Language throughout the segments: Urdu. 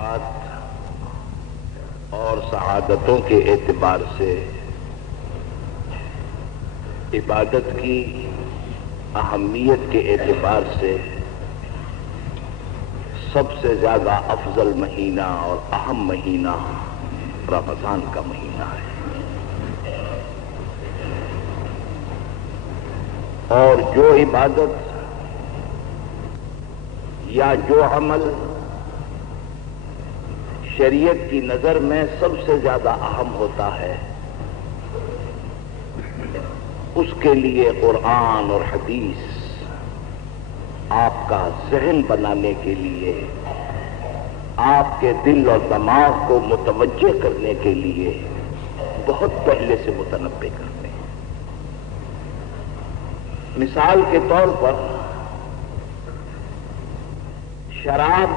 درجات اور سعادتوں کے اعتبار سے عبادت کی اہمیت کے اعتبار سے سب سے زیادہ افضل مہینہ اور اہم مہینہ رمضان کا مہینہ ہے، اور جو عبادت یا جو عمل شریعت کی نظر میں سب سے زیادہ اہم ہوتا ہے، اس کے لیے قرآن اور حدیث آپ کا ذہن بنانے کے لیے، آپ کے دل اور دماغ کو متوجہ کرنے کے لیے بہت پہلے سے متنبع کرتے ہیں۔ مثال کے طور پر شراب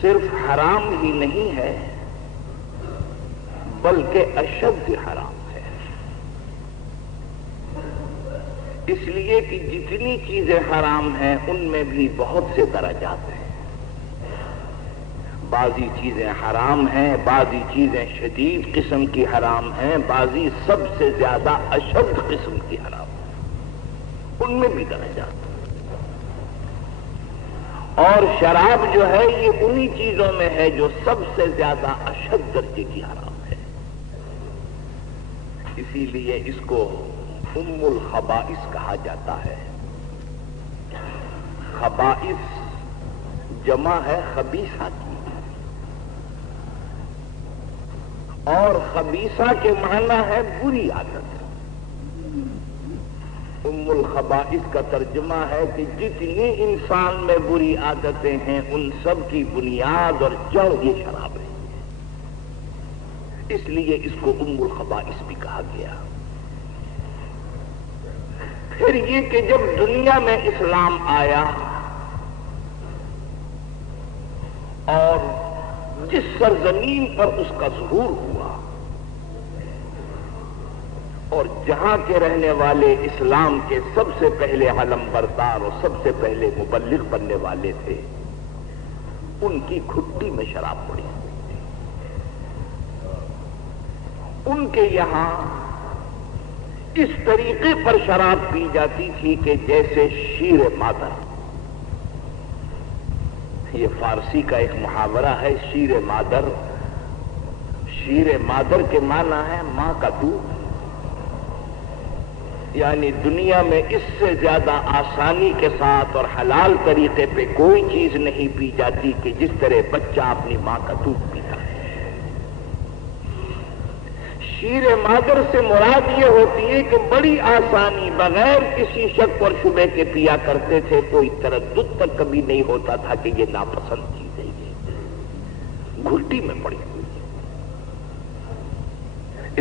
صرف حرام ہی نہیں ہے بلکہ اشد حرام ہے، اس لیے کہ جتنی چیزیں حرام ہیں ان میں بھی بہت سے درجات ہیں۔ بعضی چیزیں حرام ہیں، بعضی چیزیں شدید قسم کی حرام ہیں، بعضی سب سے زیادہ اشد قسم کی حرام ہیں، ان میں بھی درجات ہیں۔ اور شراب جو ہے یہ انہی چیزوں میں ہے جو سب سے زیادہ اشد درجے کی حرام ہے، اسی لیے اس کو ام الخبائث کہا جاتا ہے۔ خبائث جمع ہے خبیثہ کی، اور خبیثہ کے معنی ہے بری عادت۔ ام الخبائث کا ترجمہ ہے کہ جتنی انسان میں بری عادتیں ہیں ان سب کی بنیاد اور جڑ یہ شراب ہے، اس لیے اس کو ام الخبائث بھی کہا گیا۔ پھر یہ کہ جب دنیا میں اسلام آیا اور جس سرزمین پر اس کا ظہور ہوا اور جہاں کے رہنے والے اسلام کے سب سے پہلے علم بردار اور سب سے پہلے مبلغ بننے والے تھے، ان کی گھٹی میں شراب پڑی ہوئی تھی۔ ان کے یہاں اس طریقے پر شراب پی جاتی تھی کہ جیسے شیر مادر۔ یہ فارسی کا ایک محاورہ ہے، شیر مادر۔ شیر مادر کے معنی ہے ماں کا دودھ، یعنی دنیا میں اس سے زیادہ آسانی کے ساتھ اور حلال طریقے پہ کوئی چیز نہیں پی جاتی کہ جس طرح بچہ اپنی ماں کا دودھ پیتا ہے۔ شیر مادر سے مراد یہ ہوتی ہے کہ بڑی آسانی بغیر کسی شک اور شبہ کے پیا کرتے تھے، کوئی تردد تک کبھی نہیں ہوتا تھا کہ یہ ناپسند چیز ہے، یہ گھٹی میں پڑی ہوئی۔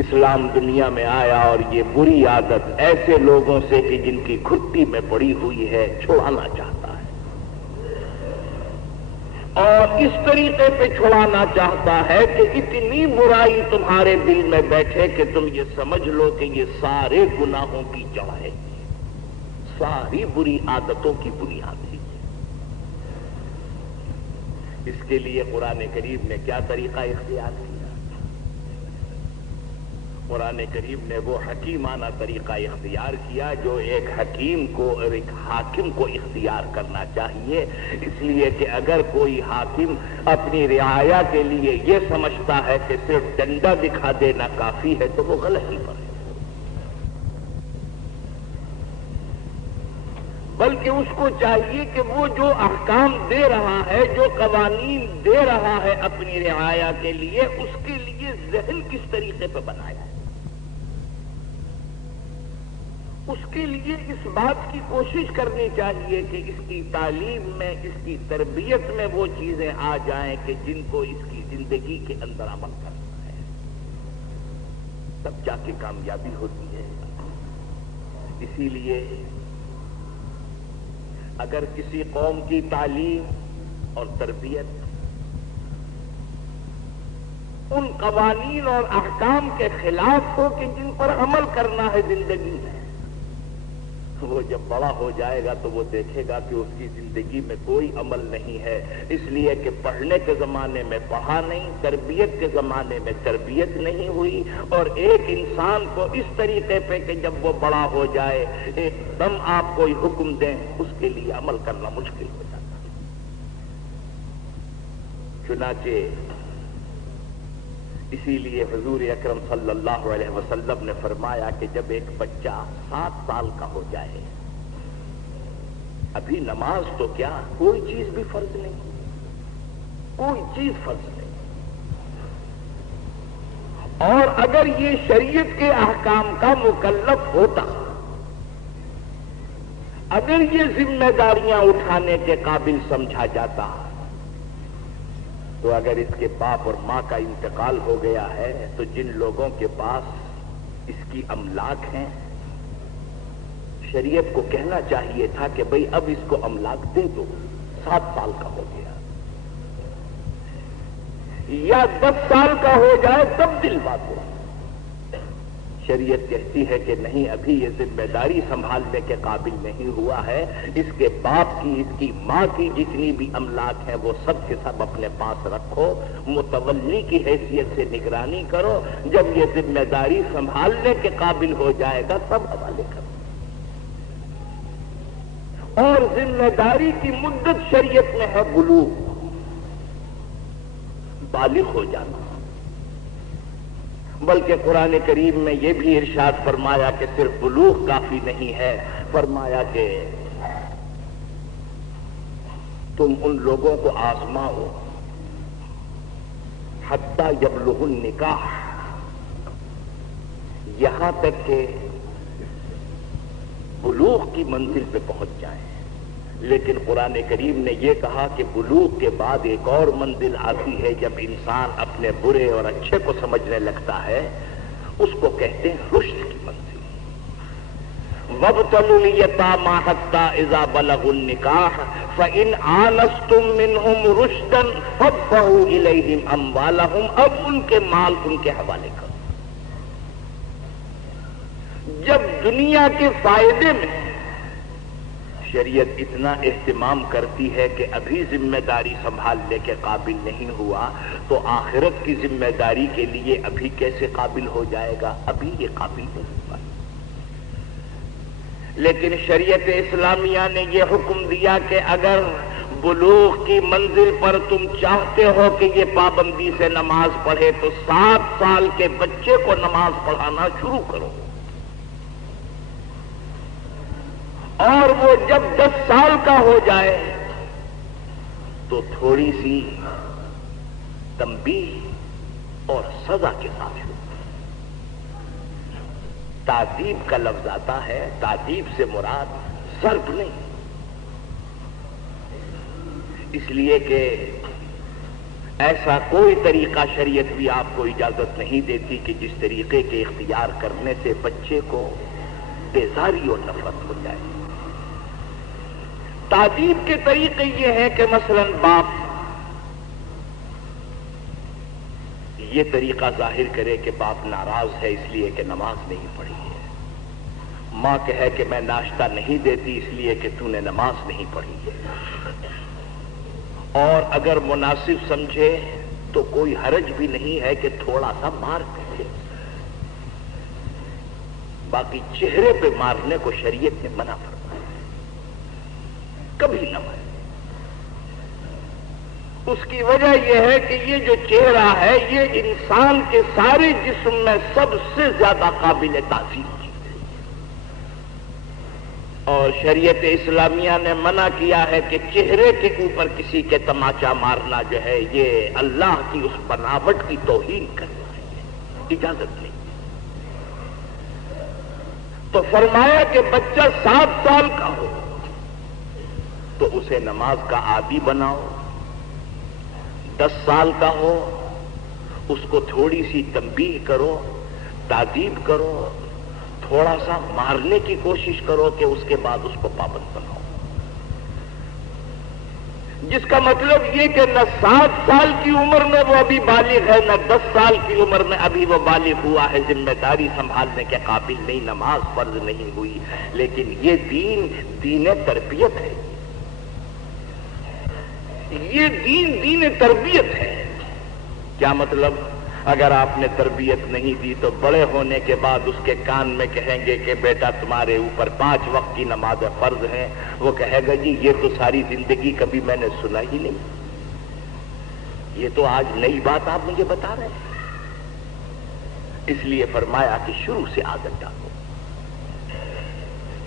اسلام دنیا میں آیا اور یہ بری عادت ایسے لوگوں سے کہ جن کی گھٹی میں پڑی ہوئی ہے چھڑانا چاہتا ہے، اور اس طریقے پہ چھڑانا چاہتا ہے کہ اتنی برائی تمہارے دل میں بیٹھے کہ تم یہ سمجھ لو کہ یہ سارے گناہوں کی جڑ ہے، ساری بری عادتوں کی بنیاد ہے۔ اس کے لیے قرآن کریم نے کیا طریقہ اختیار کیا؟ قرآن کریم نے وہ حکیمانہ طریقہ اختیار کیا جو ایک حکیم کو اور ایک حاکم کو اختیار کرنا چاہیے، اس لیے کہ اگر کوئی حاکم اپنی رعایا کے لیے یہ سمجھتا ہے کہ صرف ڈنڈا دکھا دینا کافی ہے تو وہ غلطی پر ہے، بلکہ اس کو چاہیے کہ وہ جو احکام دے رہا ہے، جو قوانین دے رہا ہے اپنی رعایا کے لیے، اس کے لیے ذہن کس طریقے پہ بنایا ہے، اس کے لیے اس بات کی کوشش کرنی چاہیے کہ اس کی تعلیم میں، اس کی تربیت میں وہ چیزیں آ جائیں کہ جن کو اس کی زندگی کے اندر عمل کرنا ہے، تب جا کے کامیابی ہوتی ہے۔ اسی لیے اگر کسی قوم کی تعلیم اور تربیت ان قوانین اور احکام کے خلاف ہو کہ جن پر عمل کرنا ہے زندگی میں، وہ جب بڑا ہو جائے گا تو وہ دیکھے گا کہ اس کی زندگی میں کوئی عمل نہیں ہے، اس لیے کہ پڑھنے کے زمانے میں پڑھا نہیں، تربیت کے زمانے میں تربیت نہیں ہوئی، اور ایک انسان کو اس طریقے پہ کہ جب وہ بڑا ہو جائے ایک دم آپ کوئی حکم دیں اس کے لیے عمل کرنا مشکل ہو جاتا ہے۔ چنانچہ اسی لیے حضور اکرم صلی اللہ علیہ وسلم نے فرمایا کہ جب ایک بچہ 7 سال کا ہو جائے، ابھی نماز تو کیا کوئی چیز بھی فرض نہیں، کوئی چیز فرض نہیں، اور اگر یہ شریعت کے احکام کا مکلف ہوتا، اگر یہ ذمہ داریاں اٹھانے کے قابل سمجھا جاتا، تو اگر اس کے باپ اور ماں کا انتقال ہو گیا ہے تو جن لوگوں کے پاس اس کی املاک ہیں، شریعت کو کہنا چاہیے تھا کہ بھئی اب اس کو املاک دے دو، 7 سال کا ہو گیا، یا 10 سال کا ہو جائے تب دلوا دو۔ شریعت کہتی ہے کہ نہیں، ابھی یہ ذمہ داری سنبھالنے کے قابل نہیں ہوا ہے، اس کے باپ کی، اس کی ماں کی جتنی بھی املاک ہیں وہ سب کے سب اپنے پاس رکھو، متولی کی حیثیت سے نگرانی کرو، جب یہ ذمہ داری سنبھالنے کے قابل ہو جائے گا سب حوالے کرو۔ اور ذمہ داری کی مدت شریعت میں ہے بلوغ، بالغ ہو جانا، بلکہ قرآن کریم میں یہ بھی ارشاد فرمایا کہ صرف بلوغ کافی نہیں ہے، فرمایا کہ تم ان لوگوں کو آزماؤ حتی یبلغ النکاح، یہاں تک کہ بلوغ کی منزل پہ پہنچ جائیں۔ لیکن قرآن کریم نے یہ کہا کہ بلوغ کے بعد ایک اور منزل آتی ہے، جب انسان اپنے برے اور اچھے کو سمجھنے لگتا ہے، اس کو کہتے ہیں رشد کی منزل۔ وَابْتَلُوا الْيَتَامَىٰ حَتَّىٰ إِذَا بَلَغُوا النِّكَاحَ فَإِنْ آنَسْتُم مِّنْهُمْ رُشْدًا فَادْفَعُوا إِلَيْهِمْ أَمْوَالَهُمْ، اب ان کے مال ان کے حوالے کرو۔ جب دنیا کے فائدے میں شریعت اتنا اہتمام کرتی ہے کہ ابھی ذمہ داری سنبھالنے کے قابل نہیں ہوا، تو آخرت کی ذمہ داری کے لیے ابھی کیسے قابل ہو جائے گا؟ ابھی یہ قابل نہیں ہوا۔ لیکن شریعت اسلامیہ نے یہ حکم دیا کہ اگر بلوغ کی منزل پر تم چاہتے ہو کہ یہ پابندی سے نماز پڑھے تو 7 سال کے بچے کو نماز پڑھانا شروع کرو، اور وہ جب 10 سال کا ہو جائے تو تھوڑی سی تنبیہ اور سزا کے ساتھ شروع۔ تعذیب کا لفظ آتا ہے، تعذیب سے مراد ضرب نہیں، اس لیے کہ ایسا کوئی طریقہ شریعت بھی آپ کو اجازت نہیں دیتی کہ جس طریقے کے اختیار کرنے سے بچے کو بیزاری اور نفرت ہو جائے۔ تعذیب کے طریقے یہ ہے کہ مثلا باپ یہ طریقہ ظاہر کرے کہ باپ ناراض ہے اس لیے کہ نماز نہیں پڑھی ہے، ماں کہے کہ میں ناشتہ نہیں دیتی اس لیے کہ تو نے نماز نہیں پڑھی ہے، اور اگر مناسب سمجھے تو کوئی حرج بھی نہیں ہے کہ تھوڑا سا مار دے، باقی چہرے پہ مارنے کو شریعت نے منع فرمایا، کبھی نہ مارے۔ اس کی وجہ یہ ہے کہ یہ جو چہرہ ہے یہ انسان کے سارے جسم میں سب سے زیادہ قابل تاثیر چیز ہے، اور شریعت اسلامیہ نے منع کیا ہے کہ چہرے کے اوپر کسی کے تماچا مارنا جو ہے یہ اللہ کی اس بناوٹ کی توہین کرنا ہے، اجازت نہیں۔ تو فرمایا کہ بچہ 7 سال کا ہو تو اسے نماز کا عادی بناؤ، 10 سال کا ہو اس کو تھوڑی سی تنبیہ کرو، تعذیب کرو، تھوڑا سا مارنے کی کوشش کرو کہ اس کے بعد اس کو پابند بناؤ۔ جس کا مطلب یہ کہ نہ 7 سال کی عمر میں وہ ابھی بالغ ہے، نہ 10 سال کی عمر میں ابھی وہ بالغ ہوا ہے، ذمہ داری سنبھالنے کے قابل نہیں، نماز فرض نہیں ہوئی، لیکن یہ دین تربیت ہے، یہ دین تربیت ہے۔ کیا مطلب؟ اگر آپ نے تربیت نہیں دی تو بڑے ہونے کے بعد اس کے کان میں کہیں گے کہ بیٹا تمہارے اوپر 5 وقت کی نماز فرض ہیں، وہ کہے گا جی یہ تو ساری زندگی کبھی میں نے سنا ہی نہیں، یہ تو آج نئی بات آپ مجھے بتا رہے ہیں۔ اس لیے فرمایا کہ شروع سے عادت ڈالو۔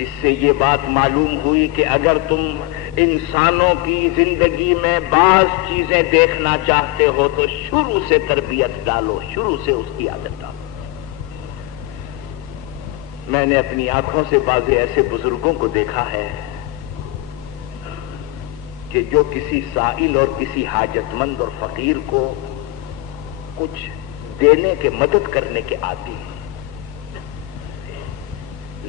اس سے یہ بات معلوم ہوئی کہ اگر تم انسانوں کی زندگی میں بعض چیزیں دیکھنا چاہتے ہو تو شروع سے تربیت ڈالو، شروع سے اس کی عادت ڈالو۔ میں نے اپنی آنکھوں سے بعض ایسے بزرگوں کو دیکھا ہے کہ جو کسی سائل اور کسی حاجت مند اور فقیر کو کچھ دینے کے مدد کرنے کے عادی ہیں،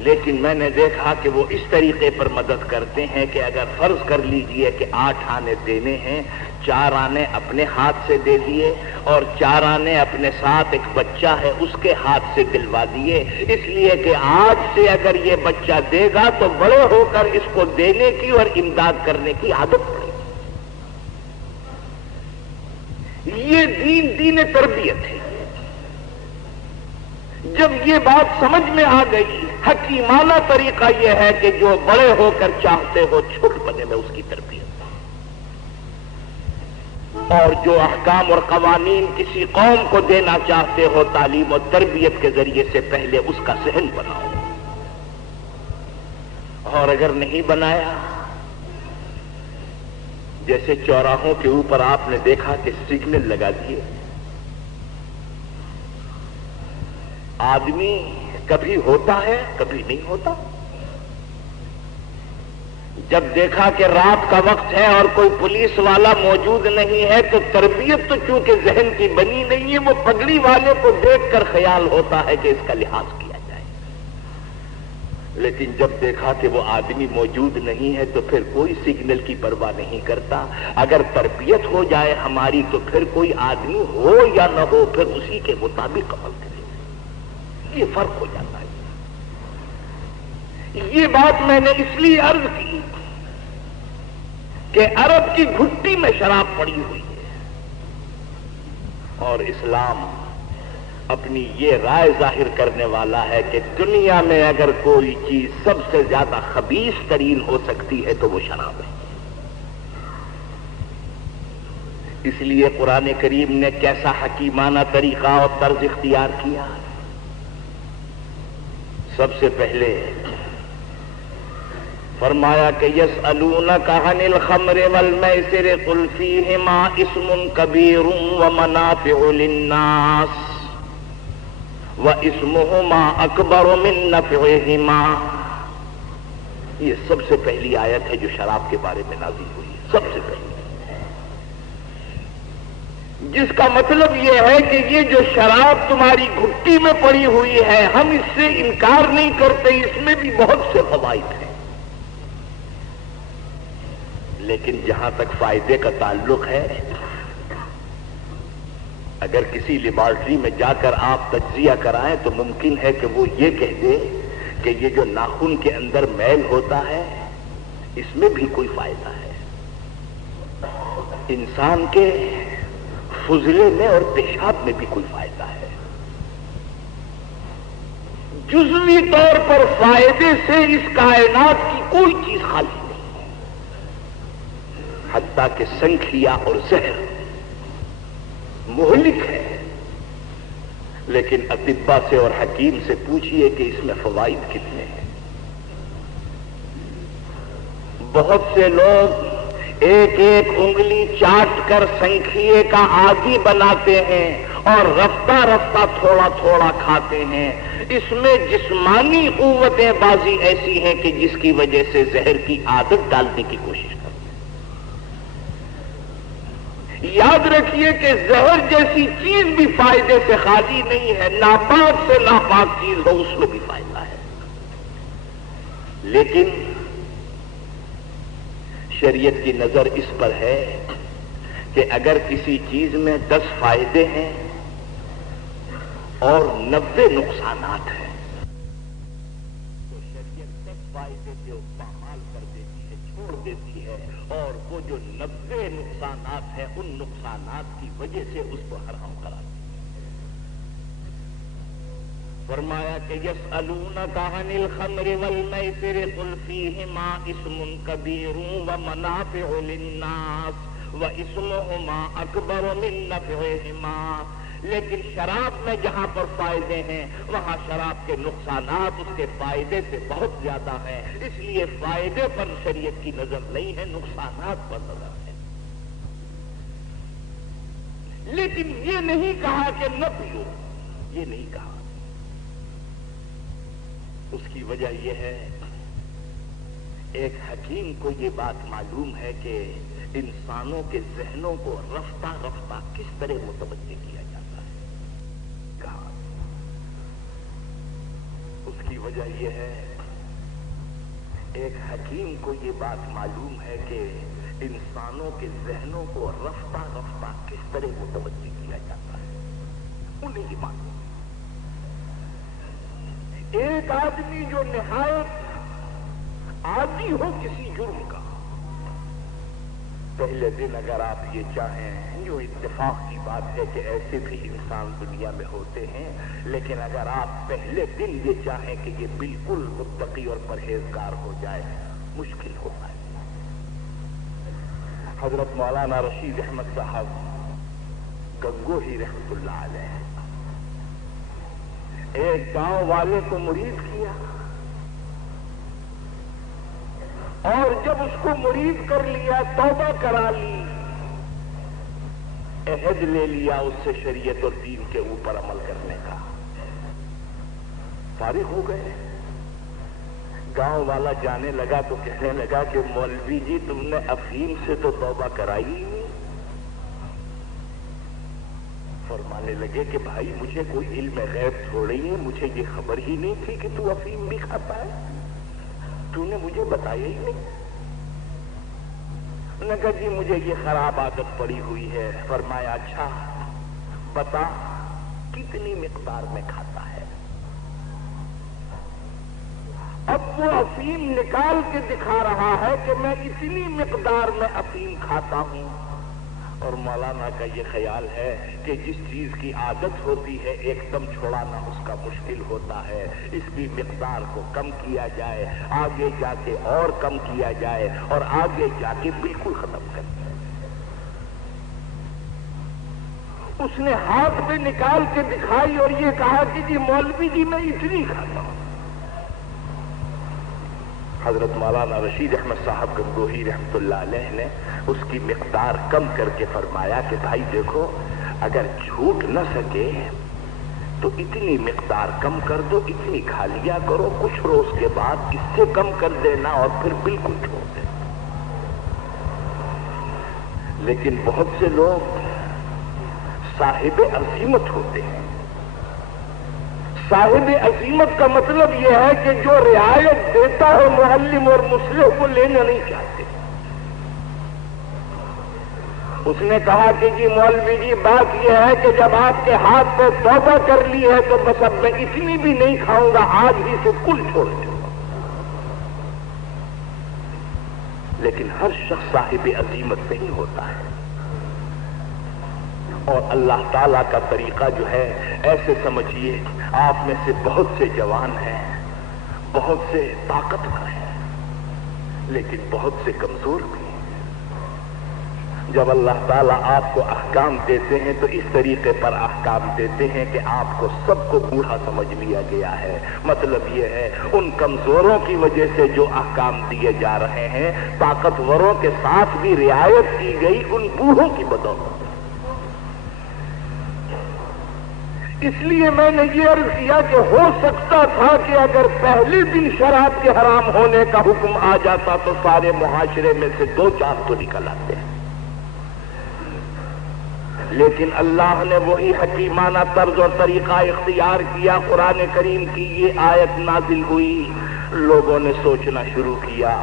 لیکن میں نے دیکھا کہ وہ اس طریقے پر مدد کرتے ہیں کہ اگر فرض کر لیجئے کہ 8 آنے دینے ہیں، 4 آنے اپنے ہاتھ سے دے دیے اور 4 آنے اپنے ساتھ ایک بچہ ہے اس کے ہاتھ سے دلوا دیے، اس لیے کہ آج سے اگر یہ بچہ دے گا تو بڑے ہو کر اس کو دینے کی اور امداد کرنے کی عادت پڑے گی۔ یہ دین تربیت ہے۔ جب یہ بات سمجھ میں آ گئی، حکیمانہ طریقہ یہ ہے کہ جو بڑے ہو کر چاہتے ہو چھوٹ بنے میں اس کی تربیت، اور جو احکام اور قوانین کسی قوم کو دینا چاہتے ہو تعلیم و تربیت کے ذریعے سے پہلے اس کا صحن بناؤ، اور اگر نہیں بنایا، جیسے چوراہوں کے اوپر آپ نے دیکھا کہ سگنل لگا دیے، آدمی کبھی ہوتا ہے کبھی نہیں ہوتا۔ جب دیکھا کہ رات کا وقت ہے اور کوئی پولیس والا موجود نہیں ہے تو تربیت تو چونکہ ذہن کی بنی نہیں ہے، وہ پگڑی والے کو دیکھ کر خیال ہوتا ہے کہ اس کا لحاظ کیا جائے، لیکن جب دیکھا کہ وہ آدمی موجود نہیں ہے تو پھر کوئی سگنل کی پرواہ نہیں کرتا۔ اگر تربیت ہو جائے ہماری تو پھر کوئی آدمی ہو یا نہ ہو پھر اسی کے مطابق عمل کرے، یہ فرق ہو جاتا ہے۔ یہ بات میں نے اس لیے عرض کی کہ عرب کی گھٹی میں شراب پڑی ہوئی ہے، اور اسلام اپنی یہ رائے ظاہر کرنے والا ہے کہ دنیا میں اگر کوئی چیز سب سے زیادہ خبیث ترین ہو سکتی ہے تو وہ شراب ہے۔ اس لیے قرآن کریم نے کیسا حکیمانہ طریقہ اور طرز اختیار کیا۔ سب سے پہلے فرمایا کہ یسألونک عن الخمر والمیسر قل فیہما اسم کبیر ومنافع للناس واسمہما اکبر من نفعہما۔ یہ سب سے پہلی آیت ہے جو شراب کے بارے میں نازل ہوئی، سب سے پہلی، جس کا مطلب یہ ہے کہ یہ جو شراب تمہاری گھٹی میں پڑی ہوئی ہے ہم اس سے انکار نہیں کرتے، اس میں بھی بہت سے فوائد ہیں، لیکن جہاں تک فائدے کا تعلق ہے، اگر کسی لیبارٹری میں جا کر آپ تجزیہ کرائیں تو ممکن ہے کہ وہ یہ کہہ دے کہ یہ جو ناخن کے اندر میل ہوتا ہے اس میں بھی کوئی فائدہ ہے، انسان کے فضلے میں اور پیشاب میں بھی کوئی فائدہ ہے۔ جزوی طور پر فائدے سے اس کائنات کی کوئی چیز خالی نہیں ہے، حتیٰ کہ سنکھیا اور زہر مہلک ہے، لیکن اطباء سے اور حکیم سے پوچھئے کہ اس میں فوائد کتنے ہیں۔ بہت سے لوگ ایک ایک انگلی چاٹ کر سنکھیے کا عادی بناتے ہیں اور رفتہ رفتہ تھوڑا تھوڑا کھاتے ہیں، اس میں جسمانی قوتیں بازی ایسی ہیں کہ جس کی وجہ سے زہر کی عادت ڈالنے کی کوشش کرتے ہیں۔ یاد رکھیے کہ زہر جیسی چیز بھی فائدے سے خالی نہیں ہے، ناپاک سے ناپاک چیز ہو اس میں بھی فائدہ ہے، لیکن شریعت کی نظر اس پر ہے کہ اگر کسی چیز میں 10 فائدے ہیں اور 90 نقصانات ہیں تو شریعت 10 فائدے سے پامال کر دیتی ہے، چھوڑ دیتی ہے، اور وہ جو 90 نقصانات ہیں ان نقصانات کی وجہ سے اس کو حرام قرار دیتی ہے۔ فرمایا کہ یسألونک عن الخمر والمیسر قل فیہما اسم کبیر ومنافع للناس واسمہما اکبر من نفعہما، لیکن شراب میں جہاں پر فائدے ہیں وہاں شراب کے نقصانات اس کے فائدے سے بہت زیادہ ہیں، اس لیے فائدے پر شریعت کی نظر نہیں ہے، نقصانات پر نظر ہے۔ لیکن یہ نہیں کہا کہ نہ پیو، یہ نہیں کہا۔ اس کی وجہ یہ ہے، ایک حکیم کو یہ بات معلوم ہے کہ انسانوں کے ذہنوں کو رفتہ رفتہ کس طرح متوجہ کیا جاتا ہے، کہا۔ اس کی وجہ یہ ہے، ایک حکیم کو یہ بات معلوم ہے کہ انسانوں کے ذہنوں کو رفتہ رفتہ کس طرح متوجہ کیا جاتا ہے، انہیں یہ معلوم۔ ایک آدمی جو نہایت عادی ہو کسی جرم کا، پہلے دن اگر آپ یہ چاہیں، جو اتفاق کی بات ہے کہ ایسے بھی انسان دنیا میں ہوتے ہیں، لیکن اگر آپ پہلے دن یہ چاہیں کہ یہ بالکل متقی اور پرہیزگار ہو جائے، مشکل ہوتا ہے۔ حضرت مولانا رشید احمد صاحب گنگوہی رحمت اللہ علیہ ایک گاؤں والے کو مرید کیا، اور جب اس کو مرید کر لیا، توبہ کرا لی، عہد لے لیا اس سے شریعت اور دین کے اوپر عمل کرنے کا، فارغ ہو گئے۔ گاؤں والا جانے لگا تو کہنے لگا کہ مولوی جی تم نے افیم سے تو توبہ کرائی نہیں۔ فرمانے لگے کہ بھائی مجھے کوئی علم غیب تھوڑی ہے، مجھے یہ خبر ہی نہیں تھی کہ تو افیم بھی کھاتا ہے، تو نے مجھے بتایا ہی نہیں۔ انہوں نے کہا جی مجھے یہ خراب عادت پڑی ہوئی ہے۔ فرمایا اچھا بتا کتنی مقدار میں کھاتا ہے؟ اب وہ افیم نکال کے دکھا رہا ہے کہ میں اتنی مقدار میں افیم کھاتا ہوں۔ اور مولانا کا یہ خیال ہے کہ جس چیز کی عادت ہوتی ہے ایک دم چھوڑانا اس کا مشکل ہوتا ہے، اس کی مقدار کو کم کیا جائے، آگے جا کے اور کم کیا جائے، اور آگے جا کے بالکل ختم کر دیا۔ اس نے ہاتھ پہ نکال کے دکھائی اور یہ کہا کہ جی مولوی جی میں اتنی کھاتا ہوں۔ حضرت مولانا رشید احمد صاحب گنگوہی رحمت اللہ علیہ نے اس کی مقدار کم کر کے فرمایا کہ بھائی دیکھو اگر چھوٹ نہ سکے تو اتنی مقدار کم کر دو، اتنی کھا لیا کرو، کچھ روز کے بعد اس سے کم کر دینا اور پھر بالکل چھوڑ دینا۔ لیکن بہت سے لوگ صاحب عزیمت ہوتے ہیں۔ صاحب عزیمت کا مطلب یہ ہے کہ جو رعایت دیتا ہے معلم اور مصلح، وہ لینا نہیں چاہتے۔ اس نے کہا کہ جی مولوی جی بات یہ ہے کہ جب آپ کے ہاتھ پہ توبہ کر لی ہے تو بس اب میں اتنی بھی نہیں کھاؤں گا، آج ہی سے کل چھوڑ دوں گا۔ لیکن ہر شخص صاحب عزیمت نہیں ہوتا ہے، اور اللہ تعالیٰ کا طریقہ جو ہے ایسے سمجھیے آپ میں سے بہت سے جوان ہیں، بہت سے طاقتور ہیں، لیکن بہت سے کمزور بھی ہیں۔ جب اللہ تعالیٰ آپ کو احکام دیتے ہیں تو اس طریقے پر احکام دیتے ہیں کہ آپ کو سب کو بوڑھا سمجھ لیا گیا ہے۔ مطلب یہ ہے ان کمزوروں کی وجہ سے جو احکام دیے جا رہے ہیں، طاقتوروں کے ساتھ بھی رعایت کی گئی ان بوڑھوں کی بدولت۔ اس لیے میں نے یہ عرض کیا کہ ہو سکتا تھا کہ اگر پہلے دن شراب کے حرام ہونے کا حکم آ جاتا تو سارے معاشرے میں سے 2-4 تو نکل آتے ہیں، لیکن اللہ نے وہی حکیمانہ طرز اور طریقہ اختیار کیا۔ قرآن کریم کی یہ آیت نازل ہوئی، لوگوں نے سوچنا شروع کیا،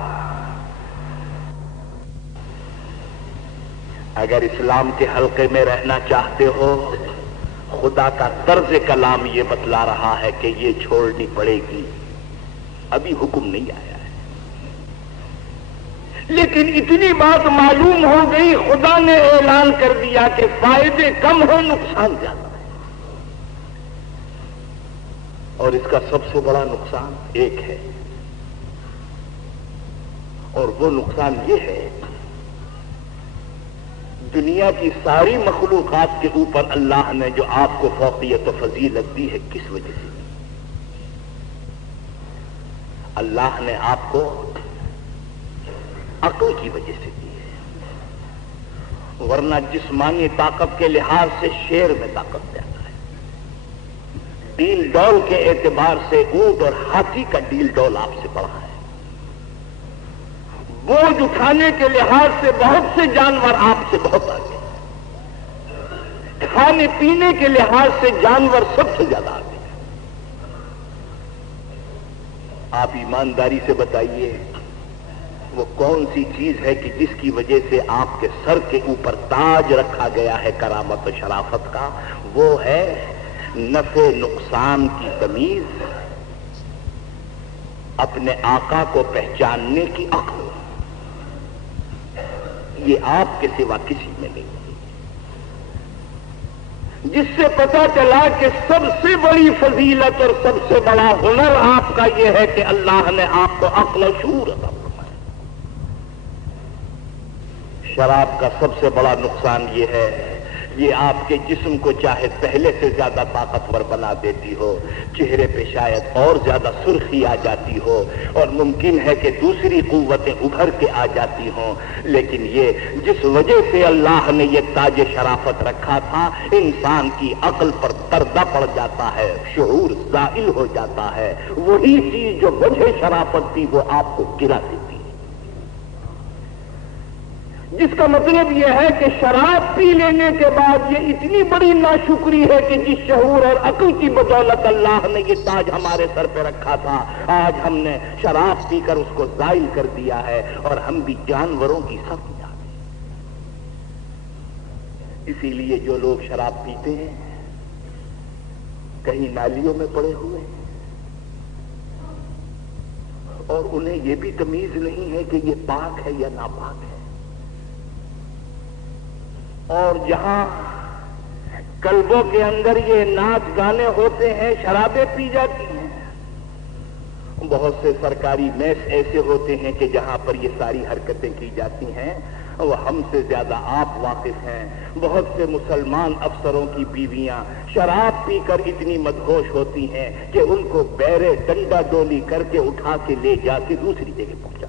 اگر اسلام کے حلقے میں رہنا چاہتے ہو، خدا کا طرز کلام یہ بتلا رہا ہے کہ یہ چھوڑنی پڑے گی، ابھی حکم نہیں آیا ہے، لیکن اتنی بات معلوم ہو گئی، خدا نے اعلان کر دیا کہ فائدے کم ہو نقصان زیادہ ہے، اور اس کا سب سے بڑا نقصان ایک ہے، اور وہ نقصان یہ ہے، دنیا کی ساری مخلوقات کے اوپر اللہ نے جو آپ کو فوقیت و فضیلت دی ہے، کس وجہ سے دی؟ اللہ نے آپ کو عقل کی وجہ سے دی ہے، ورنہ جسمانی طاقت کے لحاظ سے شیر میں طاقت زیادہ ہے، ڈیل ڈول کے اعتبار سے اونٹ اور ہاتھی کا ڈیل ڈول آپ سے بڑا ہے، بوجھ اٹھانے کے لحاظ سے بہت سے جانور آپ سے بہت آگے، کھانے پینے کے لحاظ سے جانور سب سے زیادہ آگے۔ آپ ایمانداری سے بتائیے وہ کون سی چیز ہے کہ جس کی وجہ سے آپ کے سر کے اوپر تاج رکھا گیا ہے کرامت و شرافت کا؟ وہ ہے نفع نقصان کی تمیز، اپنے آقا کو پہچاننے کی عقل، یہ آپ کے سوا کسی میں نہیں، جس سے پتا چلا کہ سب سے بڑی فضیلت اور سب سے بڑا ہنر آپ کا یہ ہے کہ اللہ نے آپ کو عقل و شعور عطا فرمایا۔ شراب کا سب سے بڑا نقصان یہ ہے، یہ آپ کے جسم کو چاہے پہلے سے زیادہ طاقتور بنا دیتی ہو، چہرے پہ شاید اور زیادہ سرخی آ جاتی ہو، اور ممکن ہے کہ دوسری قوتیں ابھر کے آ جاتی ہوں، لیکن یہ جس وجہ سے اللہ نے یہ تاج شرافت رکھا تھا، انسان کی عقل پر پردہ پڑ جاتا ہے، شعور زائل ہو جاتا ہے، وہی چیز جو وجہ شرافت تھی وہ آپ کو گرا دیتی، جس کا مطلب یہ ہے کہ شراب پی لینے کے بعد یہ اتنی بڑی ناشکری ہے کہ جس شعور اور عقل کی بدولت اللہ نے یہ تاج ہمارے سر پہ رکھا تھا، آج ہم نے شراب پی کر اس کو زائل کر دیا ہے، اور ہم بھی جانوروں کی سب جاتے ہیں۔ اسی لیے جو لوگ شراب پیتے ہیں کہیں نالیوں میں پڑے ہوئے ہیں، اور انہیں یہ بھی تمیز نہیں ہے کہ یہ پاک ہے یا ناپاک ہے، اور جہاں قلبوں کے اندر یہ ناچ گانے ہوتے ہیں، شرابیں پی جاتی ہیں۔ بہت سے سرکاری میس ایسے ہوتے ہیں کہ جہاں پر یہ ساری حرکتیں کی جاتی ہیں، وہ ہم سے زیادہ آپ واقف ہیں۔ بہت سے مسلمان افسروں کی بیویاں شراب پی کر اتنی مدہوش ہوتی ہیں کہ ان کو بیرے ڈنڈا ڈولی کر کے اٹھا کے لے جا کے دوسری جگہ پہنچا۔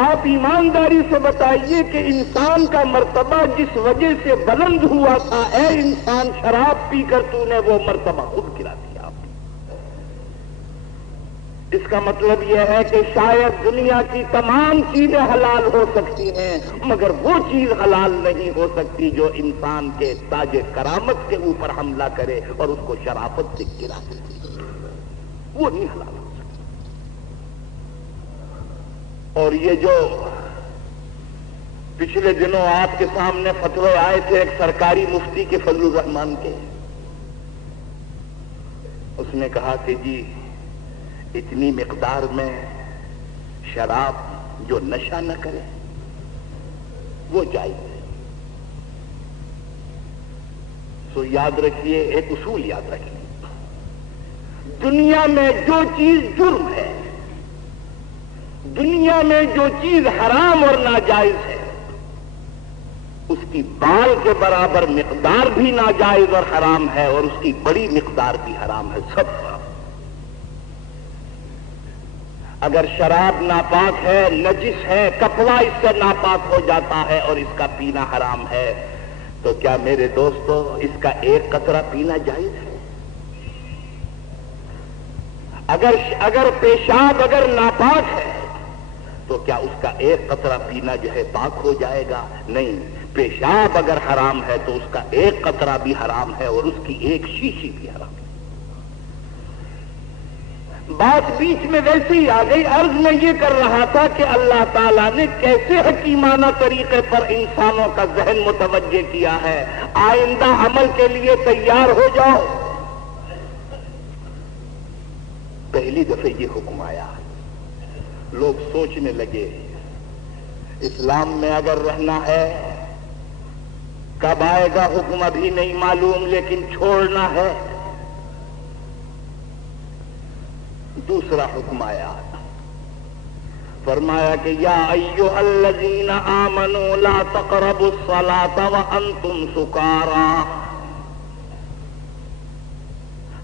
آپ ایمانداری سے بتائیے کہ انسان کا مرتبہ جس وجہ سے بلند ہوا تھا، اے انسان شراب پی کر تو نے وہ مرتبہ خود گرا دیا آپ نے۔ اس کا مطلب یہ ہے کہ شاید دنیا کی تمام چیزیں حلال ہو سکتی ہیں، مگر وہ چیز حلال نہیں ہو سکتی جو انسان کے تاج کرامت کے اوپر حملہ کرے اور اس کو شرافت سے گرا دے، وہ نہیں حلال۔ اور یہ جو پچھلے دنوں آپ کے سامنے فتوے آئے تھے ایک سرکاری مفتی کے فضل الرحمان کے، اس نے کہا کہ جی اتنی مقدار میں شراب جو نشہ نہ کرے وہ جائز ہے۔ سو یاد رکھیے، ایک اصول یاد رکھیے، دنیا میں جو چیز جرم ہے، دنیا میں جو چیز حرام اور ناجائز ہے، اس کی بال کے برابر مقدار بھی ناجائز اور حرام ہے، اور اس کی بڑی مقدار بھی حرام ہے، سب حرام۔ اگر شراب ناپاک ہے، نجس ہے، کپڑا اس سے ناپاک ہو جاتا ہے اور اس کا پینا حرام ہے، تو کیا میرے دوستو اس کا ایک قطرہ پینا جائز ہے؟ اگر پیشاب اگر ناپاک ہے تو کیا اس کا ایک قطرہ پینا جو ہے پاک ہو جائے گا؟ نہیں، پیشاب اگر حرام ہے تو اس کا ایک قطرہ بھی حرام ہے اور اس کی ایک شیشی بھی حرام ہے۔ بات بیچ میں ویسے ہی آ گئی. عرض میں یہ کر رہا تھا کہ اللہ تعالیٰ نے کیسے حکیمانہ طریقے پر انسانوں کا ذہن متوجہ کیا ہے. آئندہ عمل کے لیے تیار ہو جاؤ. پہلی دفعہ یہ حکم آیا, لوگ سوچنے لگے اسلام میں اگر رہنا ہے کب آئے گا حکم ابھی نہیں معلوم, لیکن چھوڑنا ہے. دوسرا حکم آیا, فرمایا کہ یا ایھا الذین آمنوا لا تقربوا الصلاۃ وانتم سکارا.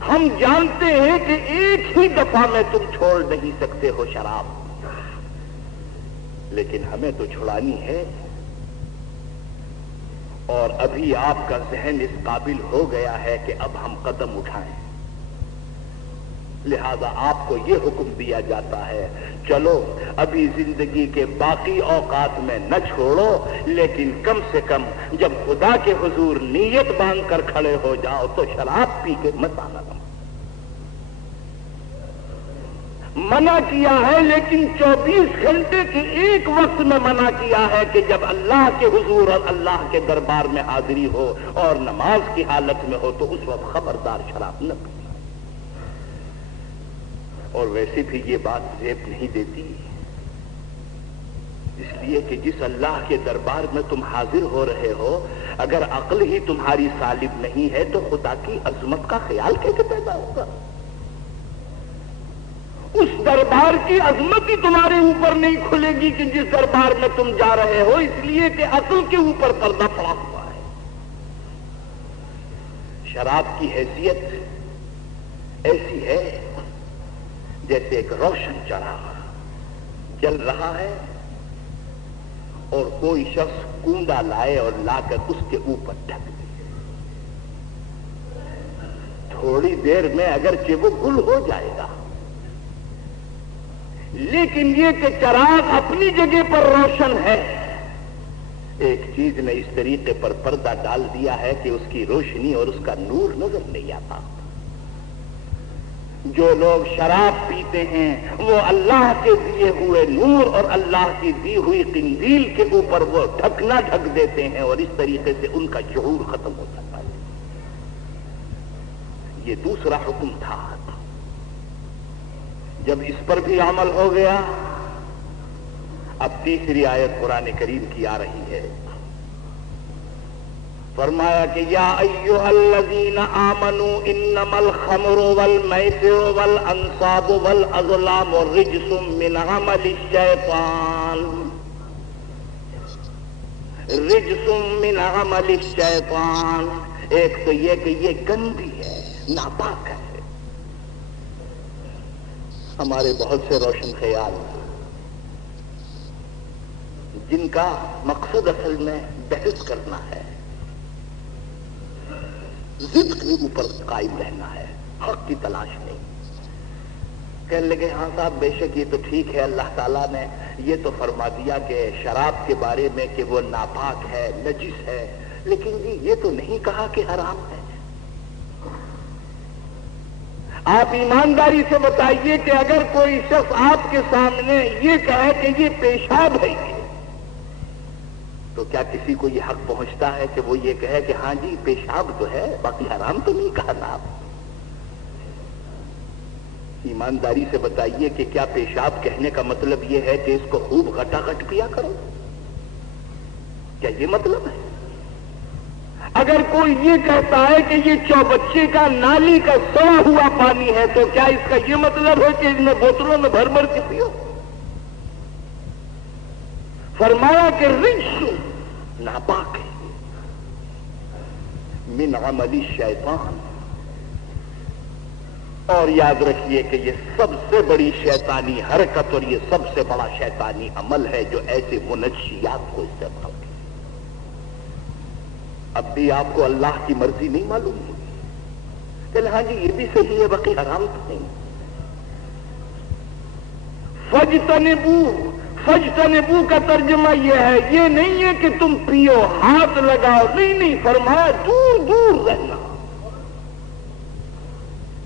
ہم جانتے ہیں کہ ایک ہی دفعہ میں تم چھوڑ نہیں سکتے ہو شراب, لیکن ہمیں تو چھڑانی ہے, اور ابھی آپ کا ذہن اس قابل ہو گیا ہے کہ اب ہم قدم اٹھائیں. لہذا آپ کو یہ حکم دیا جاتا ہے, چلو ابھی زندگی کے باقی اوقات میں نہ چھوڑو, لیکن کم سے کم جب خدا کے حضور نیت باندھ کر کھڑے ہو جاؤ تو شراب پی کے مت آنا. منع کیا ہے, لیکن 24 گھنٹے کے ایک وقت میں منع کیا ہے کہ جب اللہ کے حضور اور اللہ کے دربار میں حاضری ہو اور نماز کی حالت میں ہو تو اس وقت خبردار شراب نہ پی. اور ویسے بھی یہ بات زیب نہیں دیتی, اس لیے کہ جس اللہ کے دربار میں تم حاضر ہو رہے ہو, اگر عقل ہی تمہاری سالب نہیں ہے تو خدا کی عظمت کا خیال کیسے پیدا ہوگا؟ اس دربار کی عظمت ہی تمہارے اوپر نہیں کھلے گی کہ جس دربار میں تم جا رہے ہو, اس لیے کہ عقل کے اوپر پردہ پڑا ہوا ہے. شراب کی حیثیت ایسی ہے جیسے ایک روشن چراغ جل رہا ہے اور کوئی شخص کنڈا لائے اور لا کر اس کے اوپر ڈھک دے. تھوڑی دیر میں اگرچہ وہ گل ہو جائے گا, لیکن یہ کہ چراغ اپنی جگہ پر روشن ہے. ایک چیز نے اس طریقے پر پردہ ڈال دیا ہے کہ اس کی روشنی اور اس کا نور نظر نہیں آتا. جو لوگ شراب پیتے ہیں وہ اللہ کے دیے ہوئے نور اور اللہ کی دی ہوئی قندیل کے اوپر وہ ڈھکنا ڈھک دیتے ہیں, اور اس طریقے سے ان کا شعور ختم ہو جاتا ہے. یہ دوسرا حکم تھا. جب اس پر بھی عمل ہو گیا, اب تیسری آیت قرآن کریم کی آ رہی ہے. فرمایا کہ یا ایھا الذین آمنوا انما الخمر والمیسر والانصاب والازلام رجس من عمل الشیطان, رجس من عمل الشیطان. ایک تو یہ کہ یہ گندی ہے, ناپاک ہے. ہمارے بہت سے روشن خیال جن کا مقصد اصل میں بحث کرنا ہے, ضد کے اوپر قائم رہنا ہے, حق کی تلاش نہیں. کہنے لگے ہاں صاحب بے شک یہ تو ٹھیک ہے, اللہ تعالیٰ نے یہ تو فرما دیا کہ شراب کے بارے میں کہ وہ ناپاک ہے, نجس ہے, لیکن جی یہ تو نہیں کہا کہ حرام ہے. آپ ایمانداری سے بتائیے کہ اگر کوئی شخص آپ کے سامنے یہ کہے کہ یہ پیشاب ہے, تو کیا کسی کو یہ حق پہنچتا ہے کہ وہ یہ کہے کہ ہاں جی پیشاب تو ہے, باقی حرام تو نہیں کہا نا آپ؟ ایمانداری سے بتائیے کہ کیا پیشاب کہنے کا مطلب یہ ہے کہ اس کو خوب غٹا غٹ پیا کرو؟ کیا یہ مطلب ہے؟ اگر کوئی یہ کہتا ہے کہ یہ چوبچے کا نالی کا سڑا ہوا پانی ہے, تو کیا اس کا یہ مطلب ہے کہ اس میں بوتلوں میں بھر بھر کے پیو؟ فرمایا کہ رجس ناپاک ہے, من عمل الشیطان. اور یاد رکھیے کہ یہ سب سے بڑی شیطانی حرکت اور یہ سب سے بڑا شیطانی عمل ہے جو ایسے منشیات کو استعمال کرے. اب بھی آپ کو اللہ کی مرضی نہیں معلوم ہوگی کہ ہاں جی یہ بھی صحیح ہے, باقی حرام تو نہیں. فجتنبو کا ترجمہ یہ ہے, یہ نہیں ہے کہ تم پیو ہاتھ لگاؤ, نہیں, فرمایا دور دور رہنا.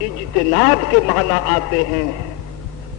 اجتناب کے معنی آتے ہیں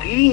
3